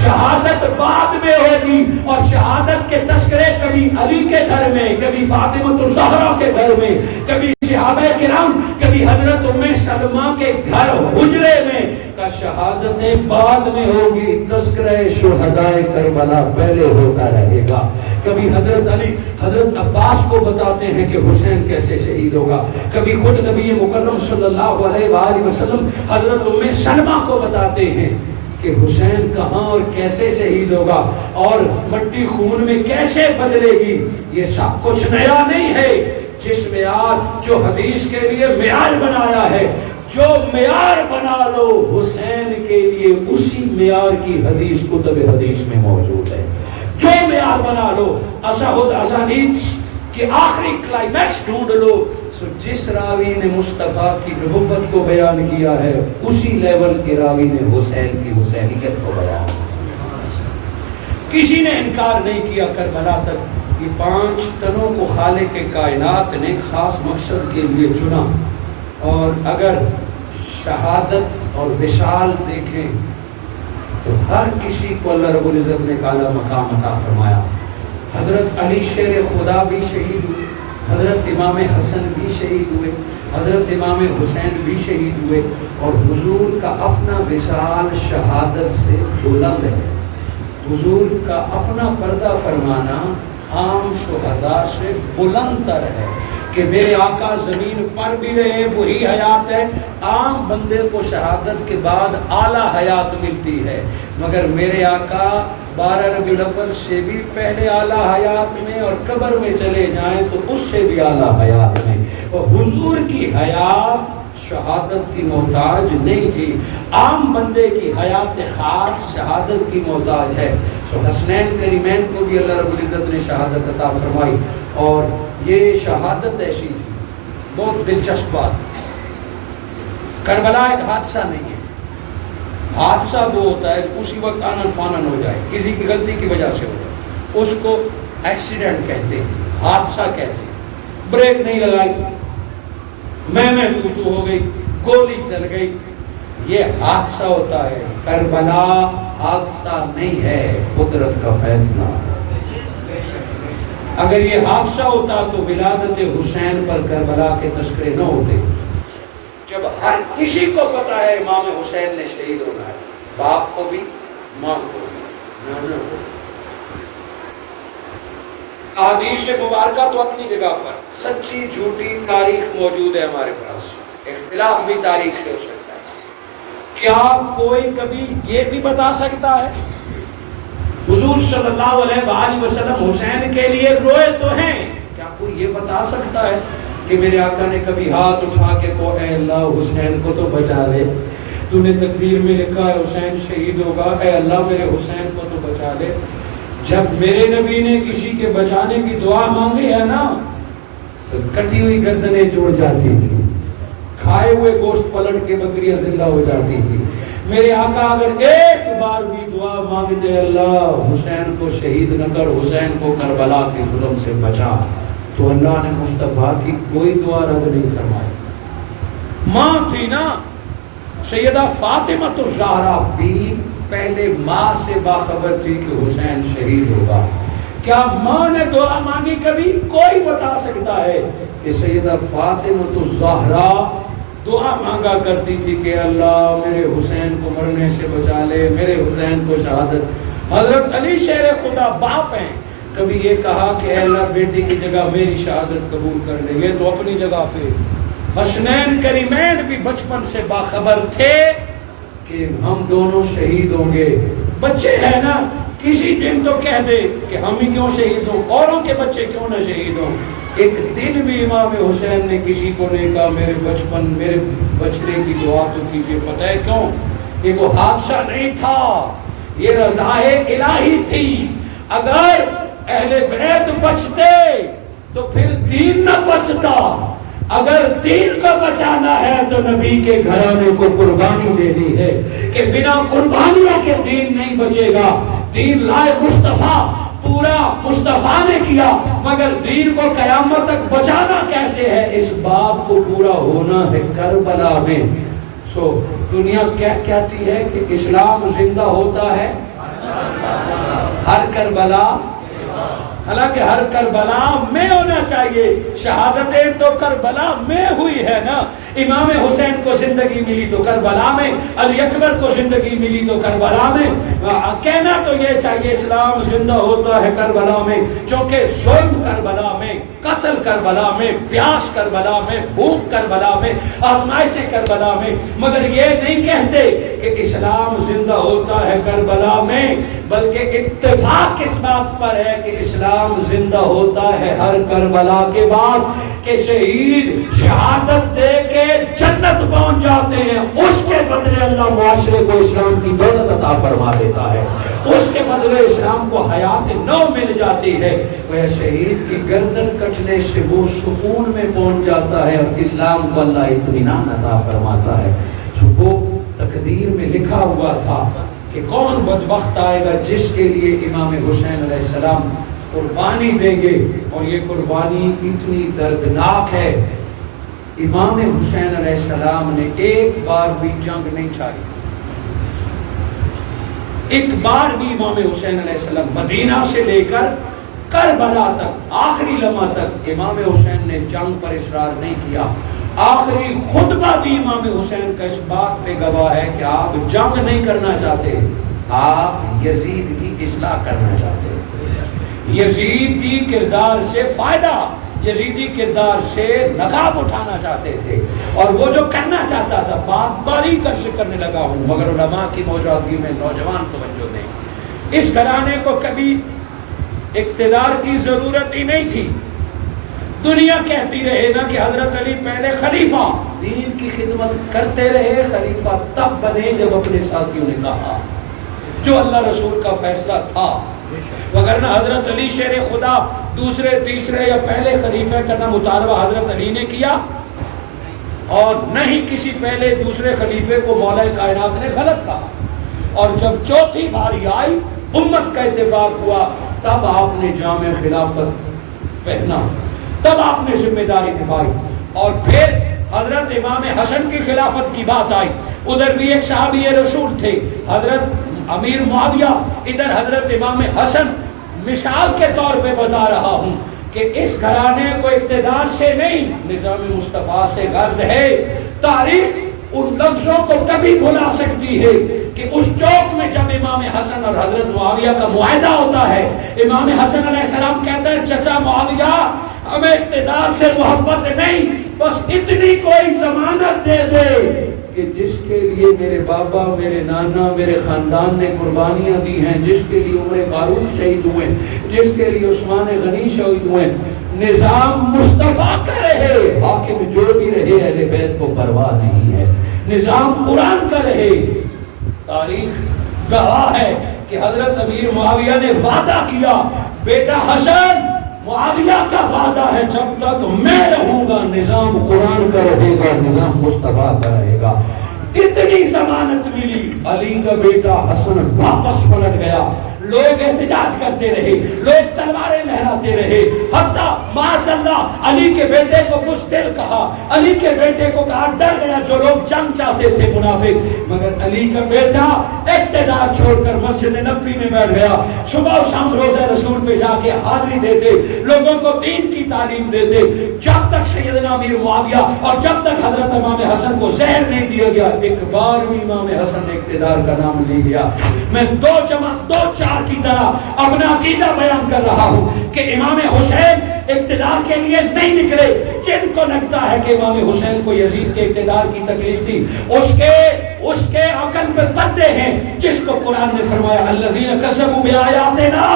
شہادت بعد میں ہوگی، اور شہادت کے تذکرے کبھی علی کے گھر میں، کبھی فاطمہ الزہرا کے گھر میں، کبھی صحابہ کرام، کبھی حضرت ام سلمہ کے گھر حجرے میں. کا شہادتیں بعد میں ہوگی، تذکرہ شہدائے کربلا پہلے ہوتا رہے گا. کبھی حضرت علی حضرت عباس کو بتاتے ہیں کہ حسین کیسے شہید ہوگا، کبھی خود نبی مکرم صلی اللہ علیہ وآلہ وسلم حضرت ام سلمہ کو بتاتے ہیں کہ حسین کہاں اور کیسے شہید ہوگا اور مٹی خون میں کیسے بدلے گی. یہ سب کچھ نیا نہیں ہے. جس معیار جو حدیث کے لیے معیار بنایا ہے، جو معیار بنا لو حسین کے لیے اسی معیار کی حدیث کتب حدیث میں موجود ہے. جو معیار بنا لو، اساحد اسانید کہ آخری کلائمیکس ڈھونڈ لو. سو جس راوی نے مصطفیٰ کی نبوت کو بیان کیا ہے اسی لیول کے راوی نے حسین کی حسینیت کو بیان کیا. کسی نے انکار نہیں کیا کربلا تک. یہ 5 تنوں کو خالق کائنات نے خاص مقصد کے لیے چنا، اور اگر شہادت اور وصال دیکھیں تو ہر کسی کو اللہ رب العزت نے اعلیٰ مقام عطا فرمایا. حضرت علی شیر خدا بھی شہید ہوئے, حضرت امام حسن بھی شہید ہوئے, حضرت امام حسین بھی شہید ہوئے, اور حضور کا اپنا وصال شہادت سے بلند ہے. حضور کا اپنا پردہ فرمانا عام شہداء سے بلند تر ہے کہ میرے آقا زمین پر بھی رہے وہی حیات ہے. عام بندے کو شہادت کے بعد اعلیٰ حیات ملتی ہے, مگر میرے آقا 12 ربیع الاول سے بھی پہلے اعلیٰ حیات میں, اور قبر میں چلے جائیں تو اس سے بھی اعلیٰ حیات میں. اور حضور کی حیات شہادت کی محتاج نہیں تھی, عام بندے کی حیات خاص شہادت کی محتاج ہے. تو حسنین کریمین کو بھی اللہ رب العزت نے شہادت عطا فرمائی, اور یہ شہادت ایسی تھی بہت دلچسپ بات. کربلا ایک حادثہ نہیں ہے. حادثہ وہ ہوتا ہے اسی وقت آنن فانن ہو جائے, کسی کی غلطی کی وجہ سے ہو جائے, اس کو ایکسیڈنٹ کہتے ہیں, حادثہ کہتے ہیں. بریک نہیں لگائی, میں تو ہو گئی, گولی چل گئی, یہ حادثہ ہوتا ہے. کربلا حادثہ نہیں ہے, قدرت کا فیصلہ. اگر یہ حادثہ ہوتا تو ولادت حسین پر کربلا کے تذکرے نہ ہوتے. جب ہر کسی کو پتا ہے امام حسین نے شہید ہونا ہے, باپ کو بھی ماں کو بھی, نانا کو بھی. احادیث مبارکہ تو اپنی جگہ پر سچی جھوٹی تاریخ موجود ہے ہمارے پاس, اختلاف بھی تاریخ سے ہو سکتا ہے. کیا کوئی کبھی یہ بھی بتا سکتا ہے حضور صلی اللہ علیہ وآلہ وسلم حسین کے لیے روئے تو ہیں, کیا کوئی یہ بتا سکتا ہے کہ میرے آقا نے کبھی ہاتھ اٹھا کے کو اے اللہ حسین کو تو بچا لے, تو نے تقدیر میں لکھا ہے حسین شہید ہوگا, اے اللہ میرے حسین کو تو بچا لے. جب میرے نبی نے کسی کے بچانے کی دعا مانگی ہے نا تو کٹی ہوئی گردنیں جوڑ جاتی تھی, کھائے ہوئے گوشت پلٹ کے بکریاں زندہ ہو جاتی تھی. میرے آقا اگر ایک بار بھی دعا مانگتے اللہ حسین کو شہید نہ کر, حسین کو کربلا کے ظلم سے بچا, تو اللہ نے مصطفیٰ کی کوئی دعا رد نہیں فرمائی. ماں تھی نا سیدہ فاطمہ الزہرا بھی پہلے ماں سے باخبر تھی کہ حسین شہید ہوگا. کیا ماں نے دعا مانگی کبھی؟ کوئی بتا سکتا ہے کہ سیدہ فاطمہ الزہرا دعا مانگا کرتی تھی کہ اللہ میرے حسین کو مرنے سے بچا لے, میرے حسین کو شہادت. حضرت علی شیر خدا باپ ہیں, کبھی یہ کہا کہ اے اللہ بیٹے کی جگہ میری شہادت قبول کر لے, یہ تو اپنی جگہ پہ. حسنین کریمین بھی بچپن سے باخبر تھے کہ ہم دونوں شہید ہوں گے. بچے ہیں نا, کسی دن تو کہہ دے کہ ہم ہی کیوں شہید ہوں, اوروں کے بچے کیوں نہ شہید ہوں. ایک دن بھی امام حسین نے کسی کو نہیں کہا میرے بچپن میرے بچنے کی دعا تو کیجیے. پتہ ہے کیوں؟ یہ وہ حادثہ نہیں تھا, یہ رضا الہی تھی. اگر اہل بیت بچتے تو پھر دین نہ بچتا. اگر دین کو بچانا ہے تو نبی کے گھرانے کو قربانی دینی ہے, کہ بنا قربانیوں کے دین نہیں بچے گا. دین لائے مصطفیٰ, پورا مصطفیٰ نے کیا, مگر دین کو قیامت تک بچانا کیسے ہے؟ اس باب کو پورا ہونا ہے کربلا میں. سو دنیا کیا کہتی ہے کہ اسلام زندہ ہوتا ہے ہر کربلا, حالانکہ ہر کربلا میں ہونا چاہیے. شہادتیں تو کربلا میں ہوئی ہے نا. امام حسین کو زندگی ملی تو کربلا میں, علی اکبر کو زندگی ملی تو کربلا میں. کہنا تو یہ چاہیے اسلام زندہ ہوتا ہے کربلا میں, چونکہ ظلم کربلا میں, قتل کربلا میں, پیاس کربلا میں, بھوک کربلا میں, آزمائشیں کربلا میں. مگر یہ نہیں کہتے کہ اسلام زندہ ہوتا ہے کربلا میں, بلکہ اتفاق اس بات پر ہے کہ اسلام زندہ ہوتا ہے ہر کربلا کے بعد, کہ شہید شہادت دے کے جنت پہنچ جاتے ہیں, اس کے بدلے اللہ معاشرے کو اسلام کی دولت عطا فرما دیتا ہے, اس کے بدلے اسلام کو حیات نو مل جاتی ہے. وہ شہید کی گردن کٹنے سے وہ سکون میں پہنچ جاتا ہے, اور اسلام کو اللہ اطمینان عطا فرماتا ہے. وہ تقدیر میں لکھا ہوا تھا کہ کون بدبخت آئے گا جس کے لیے امام حسین علیہ السلام قربانی دیں گے, اور یہ قربانی اتنی دردناک ہے امام حسین علیہ السلام نے ایک بار بھی جنگ نہیں چھاڑی. ایک بار بھی امام حسین علیہ السلام مدینہ سے لے کر کربلا تک آخری لمحہ تک امام حسین نے جنگ پر اصرار نہیں کیا. آخری خطبہ بھی امام حسین کا اس بات پہ گواہ ہے کہ آپ جنگ نہیں کرنا چاہتے, آپ یزید کی اصلاح کرنا چاہتے. یزیدی کردار سے فائدہ, یزیدی کردار سے نقاب اٹھانا چاہتے تھے, اور وہ جو کرنا چاہتا تھا بات باریک سے کرنے لگا ہوں, مگر علماء کی موجودگی میں نوجوان توجہ دیں. اس گھرانے کو کبھی اقتدار کی ضرورت ہی نہیں تھی. دنیا کہتی رہے نا کہ حضرت علی پہلے خلیفہ, دین کی خدمت کرتے رہے, خلیفہ تب بنے جب اپنے ساتھیوں نے کہا, جو اللہ رسول کا فیصلہ تھا. وگرنہ حضرت علی شیر خدا دوسرے تیسرے یا پہلے خلیفہ کا نہ مطالبہ حضرت علی نے کیا, اور نہ ہی کسی پہلے دوسرے خلیفے کو مولا کائنات نے غلط کہا. اور جب چوتھی باری آئی, امت کا اتفاق ہوا, تب آپ نے جامع خلافت پہنا, تب آپ نے ذمہ داری نبھائی. اور پھر حضرت امام حسن کی خلافت کی بات آئی, ادھر بھی ایک صحابی رسول تھے حضرت امیر معاویہ, ادھر حضرت امام حسن. مثال کے طور پہ بتا رہا ہوں کہ اس گھرانے کو اقتدار سے نہیں, نظام مصطفیٰ سے غرض ہے. تاریخ ان لفظوں کو کبھی بھلا سکتی ہے کہ اس چوک میں جب امام حسن اور حضرت معاویہ کا معاہدہ ہوتا ہے, امام حسن علیہ السلام کہتے ہیں چچا معاویہ ہمیں اقتدار سے محبت نہیں, بس اتنی کوئی ضمانت دے دے کہ جس کے لیے میرے بابا, میرے نانا, میرے خاندان نے قربانیاں دی ہیں, جس کے لیے عمر فاروق شہید ہوئے, جس کے لیے عثمان غنی شہید ہوئے, نظام مصطفیٰ کا رہے, حاکم جو بھی رہے اہل بیت کو پرواہ نہیں ہے, نظام قرآن کا رہے. تاریخ گواہ ہے کہ حضرت امیر معاویہ نے وعدہ کیا, بیٹا حسن معاویہ کا وعدہ ہے جب تک میں رہوں گا نظام قرآن کا رہے گا, نظام مصطفیٰ کا رہے گا. اتنی ضمانت ملی, علی کا بیٹا حسن واپس پلٹ گیا. لوگ احتجاج کرتے رہے, لوگ تلواریں لہراتے رہے, حتیٰ معاذ اللہ علی کے بیٹے کو بزدل کہا, علی کے بیٹے کو کہا ڈر گیا جو لوگ جنگ چاہتے تھے منافق. مگر علی کا بیٹا اقتدار چھوڑ کر مسجد نبوی میں بیٹھ گیا, صبح و شام روزہ رسول پہ جا کے حاضری دیتے, لوگوں کو دین کی تعلیم دیتے, جب تک سیدنا امیر معاویہ اور جب تک حضرت امام حسن کو زہر نہیں دیا گیا. ایک بار بھی امام حسن نے اقتدار کا نام لے لیا. میں 2+2=4 کی طرح اپنا عقیدہ بیان کر رہا ہوں کہ امام حسین اقتدار کے لیے نہیں نکلے. جن کو لگتا ہے کہ امام حسین کو یزید کے اقتدار کی تکلیف تھی, اس کے عقل پہ پردے ہیں, جس کو قرآن نے فرمایا الذین کذبوا بآیاتنا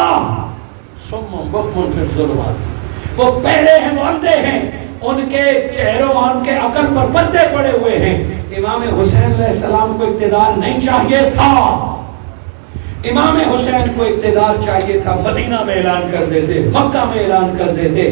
صم بکم فی الظلمات, وہ پہلے ہیں, وہ اندھے ہیں, ان کے چہروں ان کے عقل پر پردے پڑے ہوئے ہیں. امام حسین علیہ السلام کو اقتدار نہیں چاہیے تھا, امام حسین کو اقتدار چاہیے تھا, مدینہ میں اعلان کر دیتے, مکہ میں اعلان کر دیتے.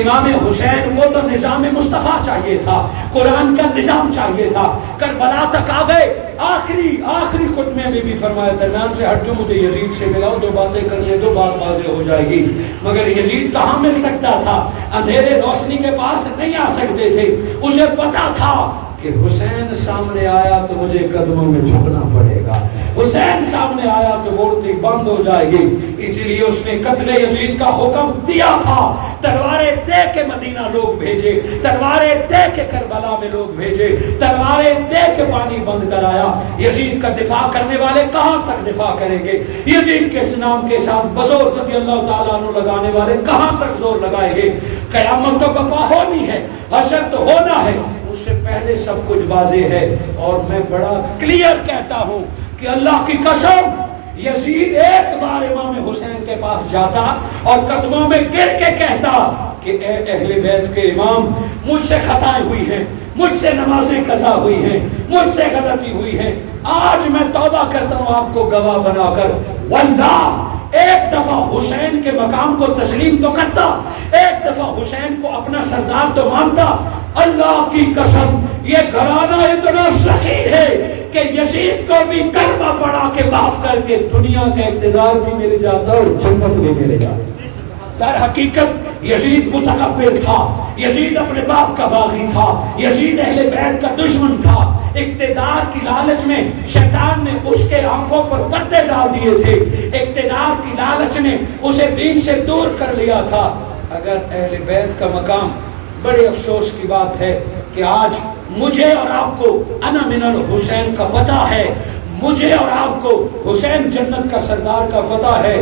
امام حسین کو تو نظام مصطفیٰ چاہیے تھا, قرآن کا نظام چاہیے تھا. کربلا تک آ گئے, آخری خطبے میں بھی فرمایا درمیان سے ہٹ جو, مجھے یزید سے ملاؤ, 2 باتیں کرنی ہیں, 2 بات واضح ہو جائے گی. مگر یزید کہاں مل سکتا تھا, اندھیرے روشنی کے پاس نہیں آ سکتے تھے. اسے پتا تھا کہ حسین سامنے آیا تو مجھے قدموں میں جھکنا پڑے گا, حسین سامنے آیا تو مورتی بند ہو جائے گی. اسی لیے اس نے قتل یزید کا حکم دیا تھا. تلواریں دے کے مدینہ لوگ بھیجے, تلواریں دے کے کربلا میں لوگ بھیجے, تلواریں دے کے پانی بند کرایا. یزید کا دفاع کرنے والے کہاں تک دفاع کریں گے, یزید کے نام کے ساتھ بزور رضی اللہ تعالیٰ عنہ لگانے والے کہاں تک زور لگائیں گے. قیامت تو برپا ہونی ہے, حشر تو ہونا ہے, اس سے پہلے سب کچھ واضح ہے. اور میں بڑا کلیئر کہتا ہوں کہ اللہ کی قسم, یزید ایک بار امام حسین کے پاس جاتا اور قدموں میں گر کے کہتا کہ اے اہل بیت کے امام, مجھ سے خطائیں ہوئی ہیں, مجھ سے نمازیں قضا ہوئی ہیں, مجھ سے غلطی ہوئی ہے, آج میں توبہ کرتا ہوں آپ کو گواہ بنا کر. واللہ ایک دفعہ حسین کے مقام کو تسلیم تو کرتا, ایک دفعہ حسین کو اپنا سردار تو مانتا. اللہ کی قسم یہ گھرانہ اتنا سخی ہے کہ یزید کو بھی کلمہ پڑھا کے معاف کر کے دنیا کا اقتدار بھی مل جاتا اور جنت بھی مل جاتا. در حقیقت یزید متکبر تھا، یزید اپنے باپ کا باغی تھا، یزید اہل بیت کا دشمن تھا، اقتدار کی لالچ میں شیطان نے اس کے آنکھوں پر پردے ڈال دیے تھے، اقتدار کی لالچ نے اسے دین سے دور کر لیا تھا۔ اگر اہل بیت کا مقام، بڑے افسوس کی بات ہے کہ آج مجھے اور آپ کو انا من الحسین کا پتہ ہے، مجھے اور آپ کو حسین جنت کا سردار کا پتہ ہے،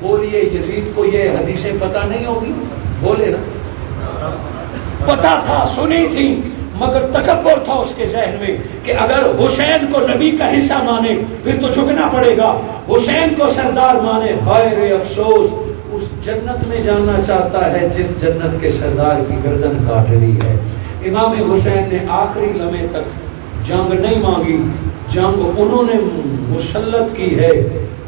بولیے یزید کو یہ حدیثیں پتہ نہیں ہوگی؟ بولے نا، پتہ تھا، سنی تھی، مگر تکبر تھا اس کے ذہن میں کہ اگر حسین کو نبی کا حصہ مانے پھر تو جھکنا پڑے گا، حسین کو سردار مانے، ہائے رے افسوس، اس جنت میں جاننا چاہتا ہے جس جنت کے سردار کی گردن کاٹ رہی ہے۔ امام حسین نے آخری لمحے تک جنگ نہیں مانگی، جنگ انہوں نے مسلط کی ہے۔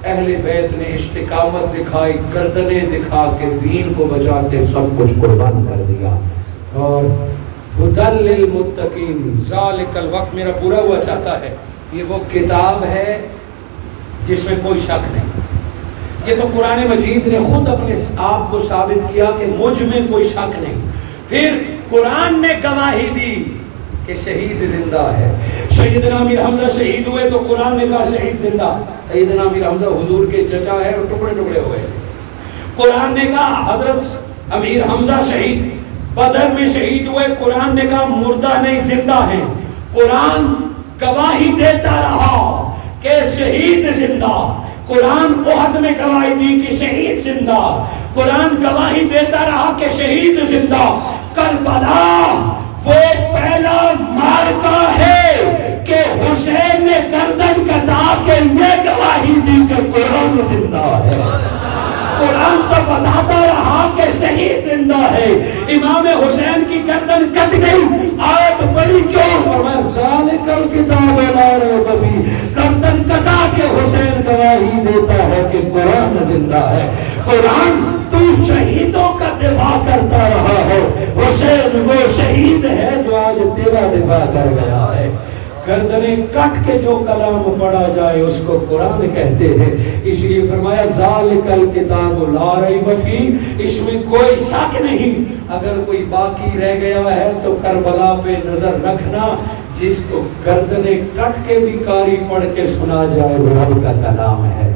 اہل بیت نے استقامت دکھائی، گردنیں دکھا کے دین کو بچا کے سب کچھ قربان کر دیا۔ اور ہدی للمتقین، ذالک الوقت میرا پورا ہوا چاہتا ہے، یہ وہ کتاب ہے جس میں کوئی شک نہیں۔ یہ تو قرآن مجید نے خود اپنے آپ کو ثابت کیا کہ مجھ میں کوئی شک نہیں۔ پھر قرآن نے گواہی دی کہ شہید زندہ ہے۔ سیدنا امیر حمزہ شہید ہوئے تو قرآن نے کہا شہید زندہ۔ سیدنا امیر حمزہ حضور کے چچا ہے اور ٹکڑے ٹکڑے ہوئے، قرآن نے کہا حضرت امیر حمزہ شہید، بدر میں شہید ہوئے، قرآن نے کہا مردہ نہیں زندہ ہیں۔ قرآن گواہی دیتا رہا کہ شہید زندہ، قرآن احد میں گواہی دی کہ شہید زندہ، قرآن گواہی دیتا رہا کہ شہید زندہ۔ کربلا وہ پہلا مارکا ہے کہ حسین نے گردن کٹا کے یہ گواہی دی کہ قرآن زندہ ہے۔ قرآن تو بتاتا رہا کہ شہید زندہ ہے۔ امام حسین کی گردن کٹ گئی، آیت پڑھی کیوں؟ فرمایا ذالک الکتاب لا ریب فیہ، گردن کٹا کے حسین گواہی دیتا ہے کہ قرآن زندہ ہے۔ قرآن تو شہیدوں کا دفاع کرتا رہا ہے، حسین وہ شہید ہے جو آج تیرا دفاع کر گیا ہے۔ گردنیں کٹ کے جو کلام پڑھا جائے اس کو قرآن کہتے ہیں، اس لیے فرمایا ذالک الکتاب لا ریب فیہ، اس میں کوئی شک نہیں۔ اگر کوئی باقی رہ گیا ہے تو کربلا پہ نظر رکھنا، جس کو گردنیں کٹ کے بھی قاری پڑھ کے سنا جائے وہ رب کا کلام ہے۔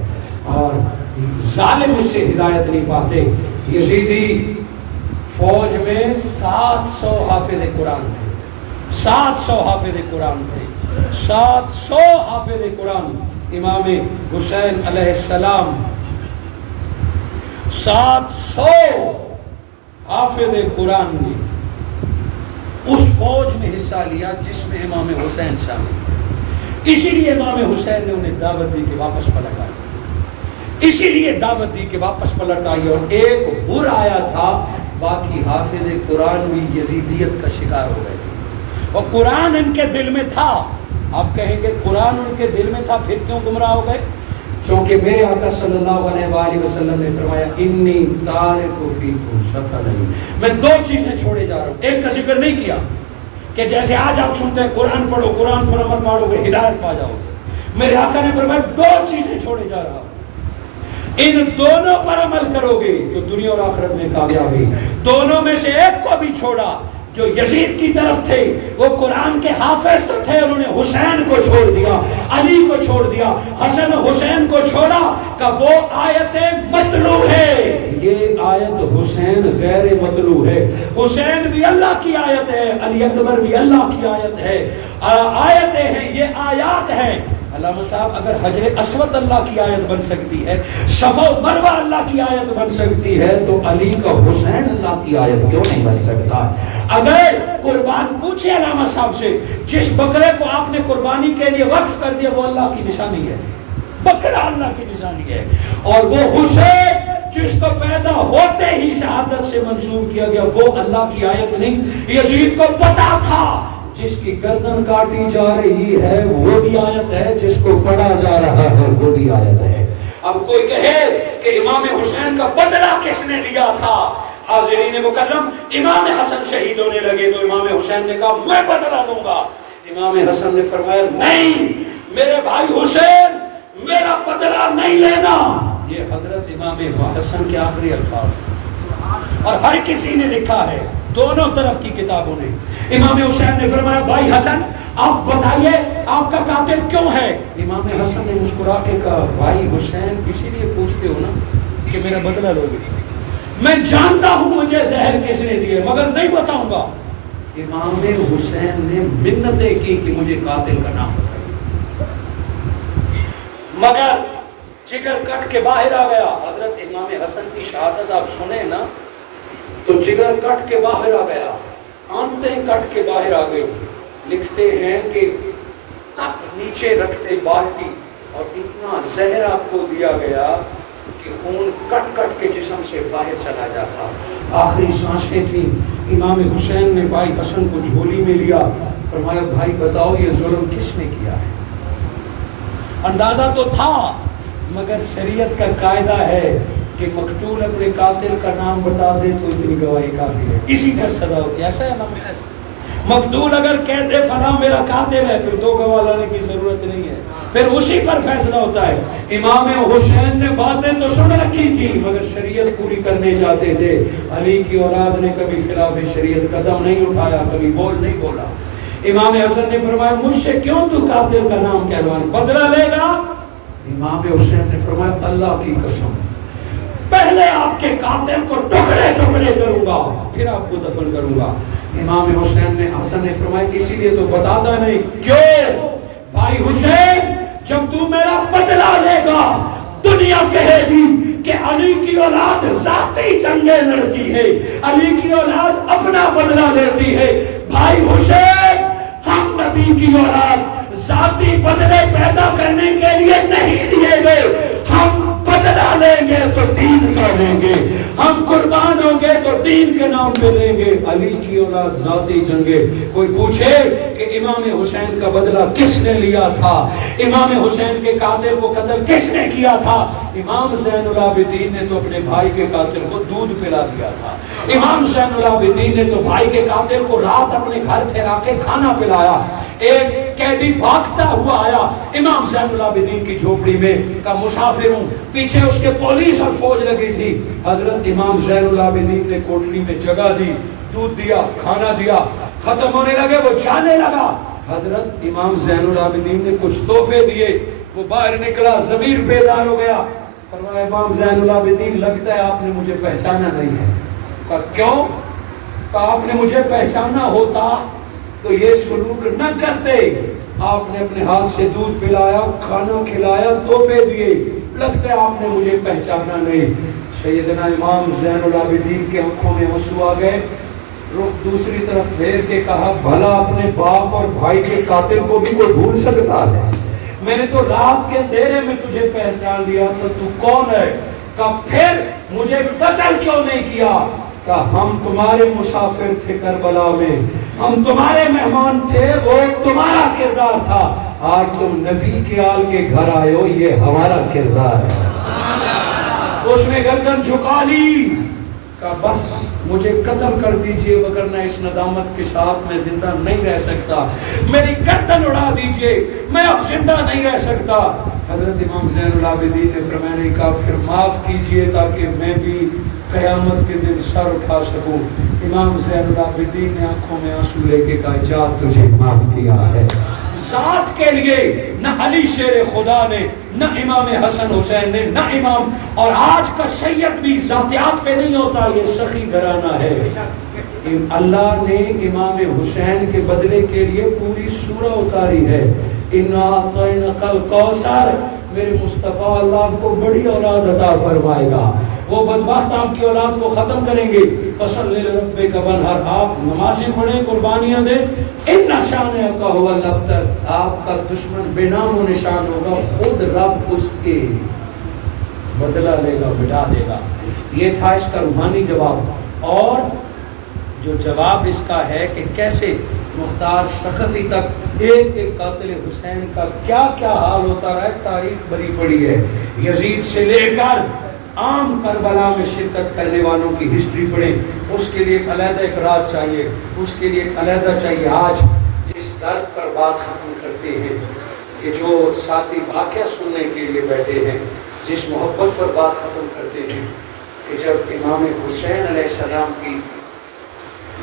اور ظالم اس سے ہدایت نہیں پاتے۔ یزیدی فوج میں 700 حافظ قرآن تھے، 700 حافظ قرآن تھے، 700 حافظ قرآن۔ امام حسین علیہ السلام 700 حافظ قرآن نے اس فوج میں حصہ لیا جس میں امام حسین شامل تھے۔ اسی لیے امام حسین نے انہیں دعوت دی کہ واپس پلٹ آئے، اسی لیے دعوت دی کہ واپس پلٹ آئی۔ اور ایک بر آیا تھا، باقی حافظ قرآن بھی یزیدیت کا شکار ہو گئے تھے، اور قرآن ان کے دل میں تھا۔ آپ کہیں گے قرآن ان کے دل میں تھا پھر کیوں گمراہ ہو گئے؟ کیونکہ میرے آقا صلی اللہ علیہ وآلہ وسلم نے فرمایا انی تارک فیکم ثقلین، میں دو چیزیں چھوڑے جا رہا ہوں۔ ایک کا ذکر نہیں کیا کہ جیسے آج آپ سنتے ہیں قرآن پڑھو، قرآن پر عمل پاڑو گے ہدایت پا جاؤ گے۔ میرے آقا نے فرمایا دو چیزیں چھوڑے جا رہا ہوں، ان دونوں پر عمل کرو گے تو دنیا اور آخرت میں کامیابی۔ دونوں میں سے ایک کو بھی چھوڑا، جو یزید کی طرف تھے وہ قرآن کے حافظ تو تھے، انہوں نے حسین کو چھوڑ دیا، علی کو چھوڑ دیا، حسن حسین کو چھوڑا کہ وہ آیت مطلوع ہے، یہ آیت حسین غیر مطلوع ہے۔ حسین بھی اللہ کی آیت ہے، علی اکبر بھی اللہ کی آیت ہے، آیتیں ہیں، یہ آیات ہیں۔ علامہ صاحب اگر حجر اسود اللہ کی آیت بن سکتی ہے، صفا و مروہ اللہ کی آیت بن سکتی ہے، تو علی کا حسین اللہ کی آیت کیوں نہیں بن سکتا؟ اگر قربان پوچھے علامہ صاحب سے، جس بکرے کو آپ نے قربانی کے لیے وقف کر دیا وہ اللہ کی نشانی ہے، بکرا اللہ کی نشانی ہے، اور وہ حسین جس کو پیدا ہوتے ہی شہادت سے منسوب کیا گیا وہ اللہ کی آیت نہیں۔ یزید کو پتا تھا جس کی گردن کاٹی جا رہی ہے وہ بھی آیت ہے، جس کو پڑھا جا رہا ہے وہ بھی آیت ہے۔ اب کوئی کہے کہ امام حسین کا بدلہ کس نے لیا تھا؟ حاضرین مکرم، امام حسن شہید ہونے لگے تو امام حسین نے کہا میں بدلہ لوں گا۔ امام حسن نے فرمایا نہیں میرے بھائی حسین، میرا بدلہ نہیں لینا۔ یہ حضرت امام حسن کے آخری الفاظ ہیں۔ اور ہر کسی نے لکھا ہے، دونوں طرف کی کتابوں نے۔ امام حسین نے فرمایا بھائی حسن آپ بتائیے آپ کا قاتل کیوں ہے؟ امام حسن نے مسکرا کے کہا بھائی حسین اسی لیے پوچھتے ہو نا کہ میرا بدلہ لو گے؟ میں جانتا ہوں مجھے زہر کس نے دیے مگر نہیں بتاؤں گا۔ امام حسین نے منتیں کی کہ مجھے قاتل کا نام بتائیے، مگر جگر کٹ کے باہر آ گیا۔ حضرت امام حسن کی شہادت آپ سنیں نا تو جگر کٹ کے باہر آ گیا، آنتیں کٹ کے باہر آ گئی۔ لکھتے ہیں کہ آپ نیچے رکھتے بالٹی اور اتنا زہر آپ کو دیا گیا کہ خون کٹ کٹ کے جسم سے باہر چلا جاتا۔ آخری سانسیں تھیں۔ امام حسین نے بھائی حسن کو جھولی میں لیا، فرمایا بھائی بتاؤ یہ ظلم کس نے کیا ہے؟ اندازہ تو تھا مگر شریعت کا قاعدہ ہے کہ مقتول اپنے قاتل کا نام بتا دے تو اتنی گواہی کافی ہے، اسی پر سزا ہوتی ہے۔ ایسا ہے امام حسین مقتول اگر کہہ دے فلاں میرا قاتل ہے پھر دو گواہ لانے کی ضرورت نہیں ہے، پھر اسی پر فیصلہ ہوتا ہے۔ امام حسین نے باتیں تو سن رکھی تھی مگر شریعت پوری کرنے چاہتے تھے۔ علی کی اولاد نے کبھی خلاف شریعت قدم نہیں اٹھایا، کبھی بول نہیں بولا۔ امام حسن نے فرمایا مجھ سے کیوں تو قاتل کا نام کہلوانا، بدلہ لے گا؟ امام حسین نے فرمایا اللہ کی قسم پہلے آپ کے قاتل کو ٹکڑے ٹکڑے کروں گا پھر آپ کو دفن کروں گا۔ امام حسین نے حسن نے فرمایا اسی لیے تو بتاتا نہیں۔ کیوں؟ بھائی حسین جب تو میرا بدلہ لے گا دنیا کہے گی کہ علی کی اولاد ذاتی جنگیں لڑتی ہے، علی کی اولاد اپنا بدلہ لیتی ہے۔ بھائی حسین ہم نبی کی اولاد ذاتی بدلے پیدا کرنے کے لیے نہیں دیے گئے، ہم بدلہ لیں گے تو دین کا لیں گے، ہم قربان ہوں گے تو دین کے نام پہ لیں گے۔ علی کی اولاد ذاتی جنگیں۔ کوئی پوچھے کہ امام حسین کا بدلہ کس نے لیا تھا، امام حسین کے قاتل کو قتل کس نے کیا تھا؟ امام زین العابدین نے تو اپنے بھائی کے قاتل کو دودھ پلا دیا تھا، امام زین العابدین نے تو بھائی کے قاتل کو رات اپنے گھر ٹھہرا کے کھانا پلایا۔ ایک قیدی بھاگتا ہوا آیا امام زین العابدین کی جھوپڑی میں، کا مسافر ہوں، پیچھے اس کے پولیس اور فوج لگی تھی۔ حضرت امام زین العابدین نے کوٹری میں جگہ دی، دودھ دیا، کھانا دیا، ختم ہونے لگے وہ جانے لگا۔ حضرت امام زین العابدین نے کچھ تحفے دیے، وہ باہر نکلا، ضمیر بیدار ہو گیا۔ فرمایا امام زین العابدین لگتا ہے آپ نے مجھے پہچانا نہیں ہے۔ کہا کیوں؟ کہا آپ نے مجھے پہچانا ہوتا تو یہ سلوک نہ کرتے، آپ نے اپنے ہاتھ سے دودھ پلایا، کھانا کھلایا، تحفے دیے، لگتا ہے آپ نے مجھے پہچانا نہیں۔ سیدنا امام زین العابدین کی آنکھوں میں آنسو آ گئے، رخ دوسری طرف پھیر کے کہا بھلا اپنے باپ اور بھائی کے قاتل کو بھی کوئی بھول سکتا ہے؟ میں نے تو رات کے اندھیرے میں تجھے پہچان لیا تھا، تو کون ہے؟ کہا پھر مجھے قتل کیوں نہیں کیا؟ کہا ہم تمہارے مسافر تھے کربلا میں، ہم تمہارے مہمان تھے، وہ تمہارا کردار تھا، آج تم نبی کے آل کے گھر آئے ہو، یہ ہمارا کردار ہے۔ اس نے گردن جھکا لی، کہا بس مجھے قتل کر دیجئے وگرنہ اس ندامت کے ساتھ میں زندہ نہیں رہ سکتا، میری گردن اڑا دیجئے، میں اب زندہ نہیں رہ سکتا۔ حضرت امام زین العابدین نے فرمایا نہیں، کہا پھر معاف کیجئے تاکہ میں بھی قیامت کے دن سر اٹھا سکوں۔ امام زین العابدین نے آنکھوں میں آنسو لے کے کہا جا تجھے معاف کیا ہے۔ ذات کے لیے نہ علی شیر خدا نے، نہ امام حسن حسین نے، نہ امام، اور آج کا سید بھی ذاتیات پہ نہیں ہوتا، یہ سخی گھرانہ ہے۔ اللہ نے امام حسین کے بدلے کے لیے پوری سورہ اتاری ہے، اِنَّا أَعْطَيْنَاكَ الْكَوْثَرَ۔ میرے مصطفیٰ اللہ آپ کو بڑی اولاد عطا فرمائے گا، وہ بدبخت آپ کی اولاد کو ختم کریں گے۔ فَصَلِّ لِرَبِّكَ وَانْحَرْ، آپ نمازیں پڑھیں، قربانیاں دیں۔ اِنَّ شَانِئَكَ هُوَ الْأَبْتَرُ، آپ کا دشمن بے نام و نشان ہوگا، خود رب اس کے بدلہ لے گا، مٹا دے گا۔ یہ تھا اس کا روحانی جواب۔ اور جو جواب اس کا ہے کہ کیسے مختار شخصی تک ایک ایک قاتل حسین کا کیا کیا حال ہوتا رہا ہے، تاریخ بری پڑی ہے۔ یزید سے لے کر عام کربلا میں شرکت کرنے والوں کی ہسٹری پڑھیں، اس کے لیے ایک علیحدہ ایک رات چاہیے، اس کے لیے ایک علیحدہ چاہیے۔ آج جس درد پر بات ختم کرتے ہیں کہ جو ساتھی واقعہ سننے کے لیے بیٹھے ہیں، جس محبت پر بات ختم کرتے ہیں کہ جب امام حسین علیہ السلام کی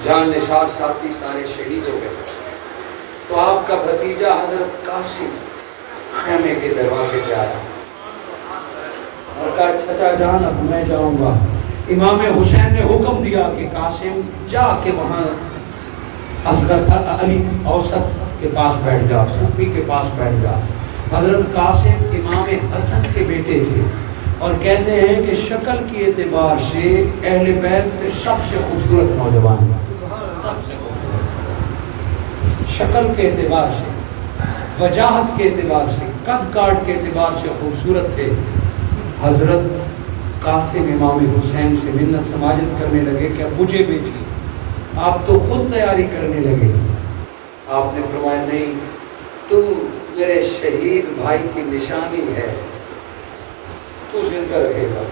جان نثار ساتھی سارے شہید ہو گئے تو آپ کا بھتیجا حضرت قاسم خیمے کے دروازے پہ آیا اور کہا چچا جان اب میں جاؤں گا. امام حسین نے حکم دیا کہ قاسم جا کے وہاں اصغر علی اوسط کے پاس بیٹھ جا, پھوپھی کے پاس بیٹھ جا. حضرت قاسم امام حسن کے بیٹے تھے اور کہتے ہیں کہ شکل کی اعتبار سے اہل بیت کے سب سے خوبصورت نوجوان, سب سے خوبصورت شکل کے اعتبار سے, وجاہت کے اعتبار سے, قد کاٹ کے اعتبار سے خوبصورت تھے. حضرت قاسم امام حسین سے منت سماجت کرنے لگے کہ اب مجھے بیٹی, آپ تو خود تیاری کرنے لگے. آپ نے فرمایا نہیں, تو میرے شہید بھائی کی نشانی ہے, تو زندہ رہے گا.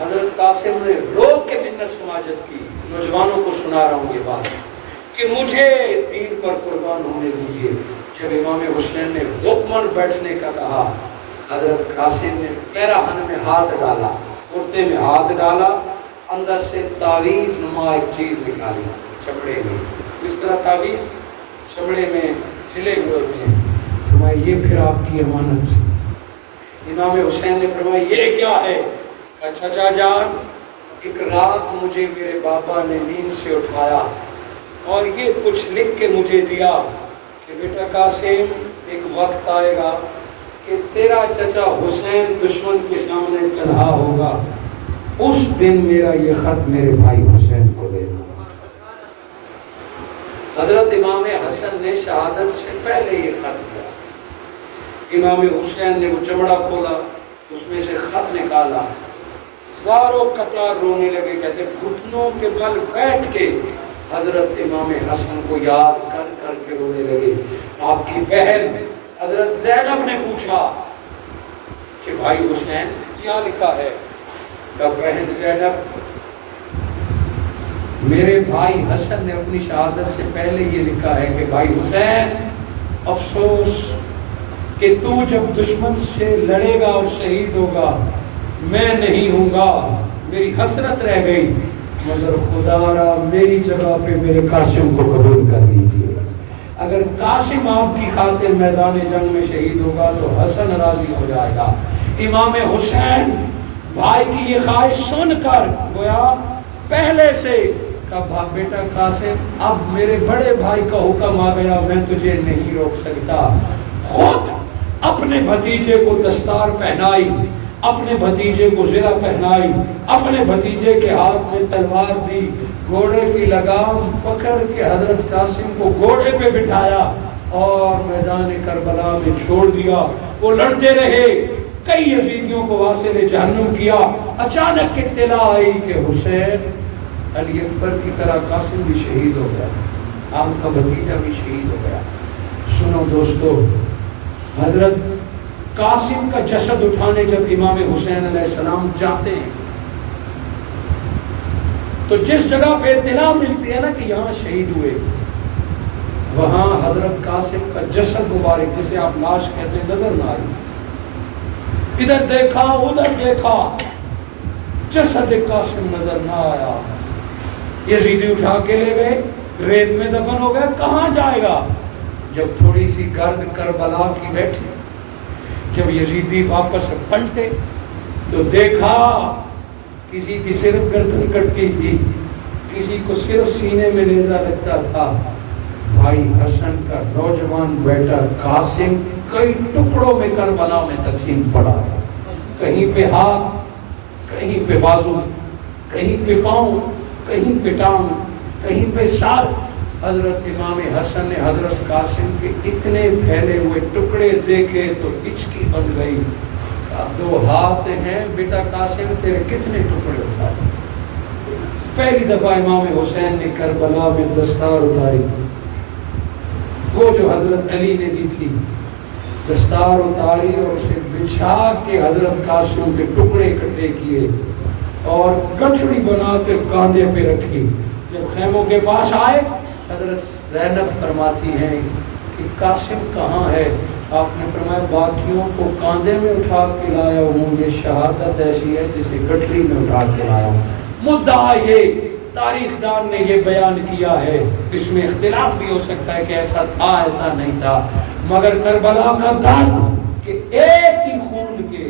حضرت قاسم نے رو کے منت سماجت کی. نوجوانوں کو سنا رہا ہوں یہ بات کہ مجھے دین پر قربان ہونے دیجیے. جب امام حسین نے حکمن بیٹھنے کا کہا, حضرت قاسم نے پیراہن میں ہاتھ ڈالا, کرتے میں ہاتھ ڈالا, اندر سے تعویذ نما ایک چیز نکالی چمڑے میں, اس طرح تعویذ چمڑے میں سلے ہوئے ہوتے ہیں. فرمایا یہ پھر آپ کی امانت. امام حسین نے فرمایا یہ کیا ہے؟ چچا جان ایک رات مجھے میرے بابا نے نیند سے اٹھایا اور یہ کچھ لکھ کے مجھے دیا کہ بیٹا قاسم ایک وقت آئے گا کہ تیرا چچا حسین دشمن کے سامنے تنہا ہوگا, اس دن میرا یہ خط میرے بھائی حسین کو دینا. حضرت امام حسن نے شہادت سے پہلے یہ خط دیا. امام حسین نے وہ چمڑا کھولا, اس میں سے خط نکالا, زاروں قطار رونے لگے. کہتے گھٹنوں کے بل بیٹھ کے حضرت امام حسن کو یاد کر کر کے رونے لگے. آپ کی بہن حضرت زینب نے پوچھا کہ بھائی حسین کیا لکھا ہے؟ کہ بہن زینب میرے بھائی حسن نے اپنی شہادت سے پہلے یہ لکھا ہے کہ بھائی حسین افسوس کہ تو جب دشمن سے لڑے گا اور شہید ہوگا, میں نہیں ہوں گا, میری حسرت رہ گئی, مگر خدا را میری جگہ پہ میرے قاسم کو قبول کر لیجیے. اگر قاسم آپ کی خاطر میدان جنگ میں شہید ہوگا تو حسن راضی ہو جائے گا. امام حسین بھائی کی یہ خواہش سن کر گویا پہلے سے کہا بیٹا قاسم اب میرے بڑے بھائی کا حکم آ گیا, میں تجھے نہیں روک سکتا. خود اپنے بھتیجے کو دستار پہنائی, اپنے بھتیجے کو زرہ پہنائی, اپنے بھتیجے کے ہاتھ میں تلوار دی, گھوڑے کی لگام پکڑ کے حضرت قاسم کو گھوڑے پہ بٹھایا اور میدان کربلا میں چھوڑ دیا. وہ لڑتے رہے, کئی یزیدیوں کو واصل جہنم کیا. اچانک اطلاع آئی کہ حسین علی اکبر کی طرح قاسم بھی شہید ہو گیا, آپ کا بھتیجا بھی شہید ہو گیا. سنو دوستو, حضرت قاسم کا جسد اٹھانے جب امام حسین علیہ السلام جاتے ہیں تو جس جگہ پہ اطلاع ملتی ہے نا کہ یہاں شہید ہوئے, وہاں حضرت قاسم کا جسد مبارک جسے آپ لاش کہتے ہیں نظر نہ آئی. ادھر دیکھا ادھر دیکھا, جسد قاسم نظر نہ آیا. یزیدی اٹھا کے لے گئے, ریت میں دفن ہو گئے, کہاں جائے گا؟ جب تھوڑی سی گرد کربلا کی بیٹھی, جب یزیدی واپس پلٹے تو دیکھا کسی کی صرف گردن کٹتی تھی, کسی کو صرف سینے میں نیزہ لگتا تھا. بھائی حسن کا نوجوان بیٹا قاسم کئی ٹکڑوں میں کربلا میں تقسیم پڑا, کہیں پہ ہاتھ, کہیں پہ بازو, کہیں پہ پاؤں, کہیں پہ ٹانگ, کہیں پہ سر. حضرت امام حسن نے حضرت قاسم کے اتنے پھیلے ہوئے ٹکڑے دیکھے تو ہچکی بن گئی. دو ہاتھ ہیں بیٹا قاسم, تیرے کتنے ٹکڑے اٹھائے؟ پہلی دفعہ امام حسین نے کربلا میں دستار اتاری, وہ جو حضرت علی نے دی تھی, دستار اتاری اور اسے بچھا کے حضرت قاسم کے ٹکڑے کٹے کیے اور گٹھڑی بنا کے کاندھے پہ رکھی. جب خیموں کے پاس آئے, حضرت زینب فرماتی ہیں کہ قاسم کہاں ہے؟ آپ نے فرمایا باقیوں کو کاندھے میں اٹھا کے لایا ہوں، یہ شہادت ایسی ہے جسے گٹھڑی میں اٹھا کے لایا ہوں۔ مدعا یہ تاریخ دان نے یہ بیان کیا ہے، اس میں اختلاف بھی ہو سکتا ہے کہ ایسا تھا ایسا نہیں تھا، مگر کربلا کا درد کہ ایک ہی خون کے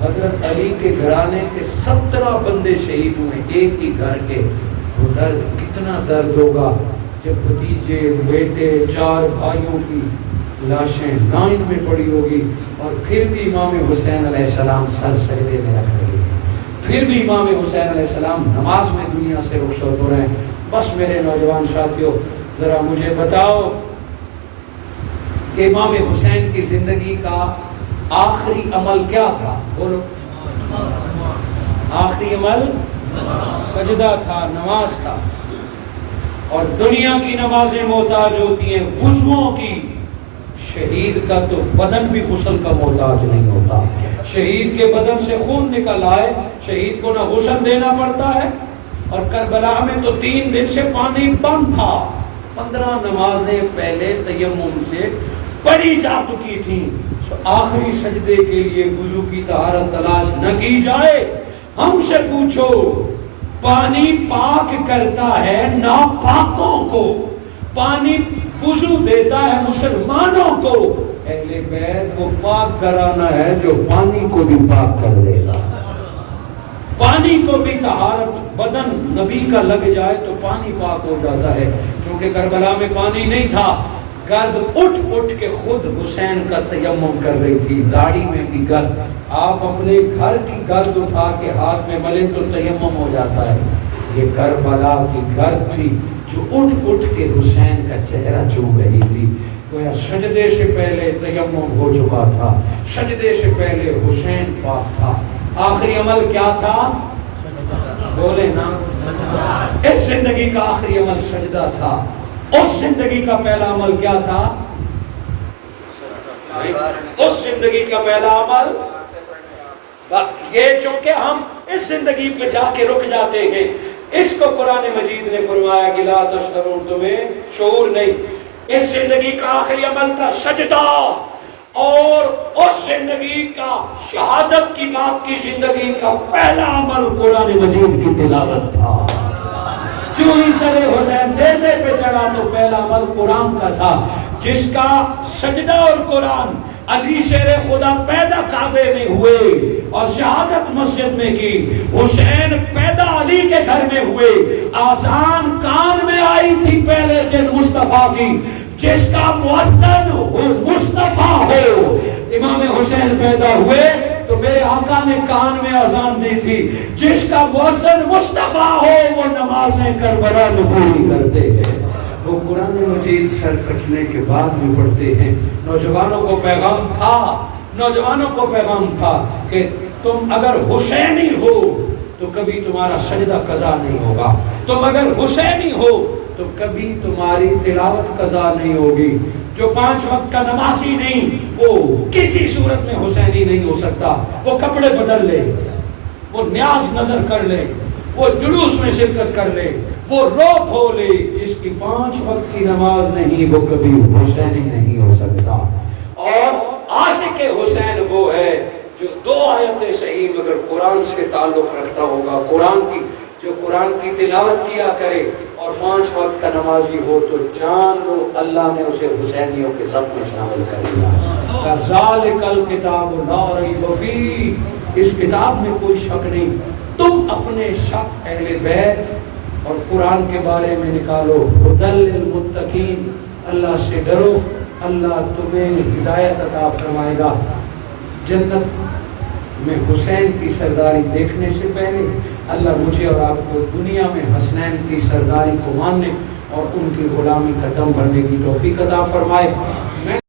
حضرت علی کے گھرانے کے 17 بندے شہید ہوئے ایک ہی گھر کے، وہ درد کتنا درد ہوگا جب بھتیجے بیٹے 4 بھائیوں کی لاشیں لائن میں پڑی ہوگی، اور پھر بھی امام حسین علیہ السلام سر سجدے میں رکھ رہے ہیں، پھر بھی امام حسین علیہ السلام نماز میں دنیا سے رخصت ہو رہے ہیں۔ بس میرے نوجوان ساتھیوں، ذرا مجھے بتاؤ کہ امام حسین کی زندگی کا آخری عمل کیا تھا؟ بولو۔ آخری عمل سجدہ تھا، نماز تھا، اور دنیا کی نمازیں محتاج ہوتی ہیں وضوؤں کی، شہید کا تو بدن بھی غسل کا محتاج نہیں ہوتا۔ شہید کے بدن سے خون نکل آئے، شہید کو نہ غسل دینا پڑتا ہے، اور کربلا میں تو 3 دن سے پانی بند تھا، 15 نمازیں پہلے تیمم سے پڑھی جا چکی تھیں، آخری سجدے کے لیے وضو کی طہارت تلاش نہ کی جائے۔ ہم سے پوچھو، پانی پاک کرتا ہے ناپاکوں کو، پانی وضو دیتا ہے مسلمانوں کو، اہل بیت وہ پاک گرانا ہے جو پانی کو بھی پاک کر دے گا۔ پانی کو بھی طہارت، بدن نبی کا لگ جائے تو پانی پاک ہو جاتا ہے۔ چونکہ کربلا میں پانی نہیں تھا، گرد اٹھ اٹھ کے خود حسین کا تیمم کر رہی تھی، داڑھی میں بھی گرد۔ آپ اپنے گھر کی گرد اٹھا کے ہاتھ میں ملیں تو تیمم ہو جاتا ہے، یہ کربلا کی گرد تھی جو اٹھ اٹھ کے حسین کا چہرہ چوم رہی تھی۔ گویا سجدے سے پہلے تیمم ہو چکا تھا، سجدے سے پہلے حسین پاک تھا۔ آخری عمل کیا تھا؟ بولے نا، اس زندگی کا آخری عمل سجدہ تھا۔ اس زندگی کا پہلا عمل کیا تھا؟ اس زندگی کا پہلا عمل یہ، چونکہ ہم اس زندگی پہ جا کے رک جاتے ہیں، اس کو قرآن مجید نے فرمایا کہ لا تشعرون، تمہیں شعور نہیں۔ اس زندگی کا آخری عمل تھا سجدہ، اور اس زندگی کا شہادت کی بات کی زندگی کا پہلا عمل قرآن مجید کی تلاوت تھا۔ جو ہی سر حسین نیزے پہ چڑھا تو پہلا عمل قرآن کا تھا، جس کا سجدہ اور قرآن علی شیر خدا پیدا کعبے میں ہوئے اور شہادت مسجد میں کی، حسین پیدا علی کے گھر میں ہوئے، آسان کان میں آئی تھی پہلے دن مصطفیٰ کی، جس کا مؤذن مصطفیٰ ہو۔ امام حسین پیدا ہوئے تو میرے آقا نے کان میں اذان دی تھی، جس کا مؤذن مصطفیٰ ہو وہ نمازیں کربلا میں پوری کرتے ہیں۔ وہ قرآن مجید سر کٹنے کے بعد بھی پڑھتے ہیں۔ نوجوانوں کو پیغام تھا، نوجوانوں کو پیغام تھا کہ تم اگر حسینی ہو تو کبھی تمہارا سجدہ قضا نہیں ہوگا، تم اگر حسینی ہو تو کبھی تمہاری تلاوت قضا نہیں ہوگی۔ جو 5 وقت کا نمازی نہیں وہ کسی صورت میں حسینی نہیں ہو سکتا، وہ کپڑے بدل لے، وہ نیاز نظر کر لے، وہ جلوس میں شرکت کر لے، وہ رو دھو لے، جس کی 5 وقت کی نماز نہیں وہ کبھی حسینی نہیں ہو سکتا۔ اور عاشق حسین وہ ہے جو 2 آیتیں صحیح مگر قرآن سے تعلق رکھتا ہوگا، جو قرآن کی تلاوت کیا کرے اور 5 وقت کا نمازی ہو تو جان لو اللہ نے اسے حسینیوں کے سب میں شامل کر دیا۔ ذالک الکتاب لا ریب فیہ، اس کتاب میں کوئی شک نہیں۔ تم اپنے شک اہل بیت اور قرآن کے بارے میں نکالو۔ ھدی للمتقین، اللہ سے ڈرو، اللہ تمہیں ہدایت عطا فرمائے گا۔ جنت میں حسین کی سرداری دیکھنے سے پہلے اللہ مجھے اور آپ کو دنیا میں حسنین کی سرداری کو ماننے اور ان کی غلامی کا دم بھرنے کی توفیق عطا فرمائے۔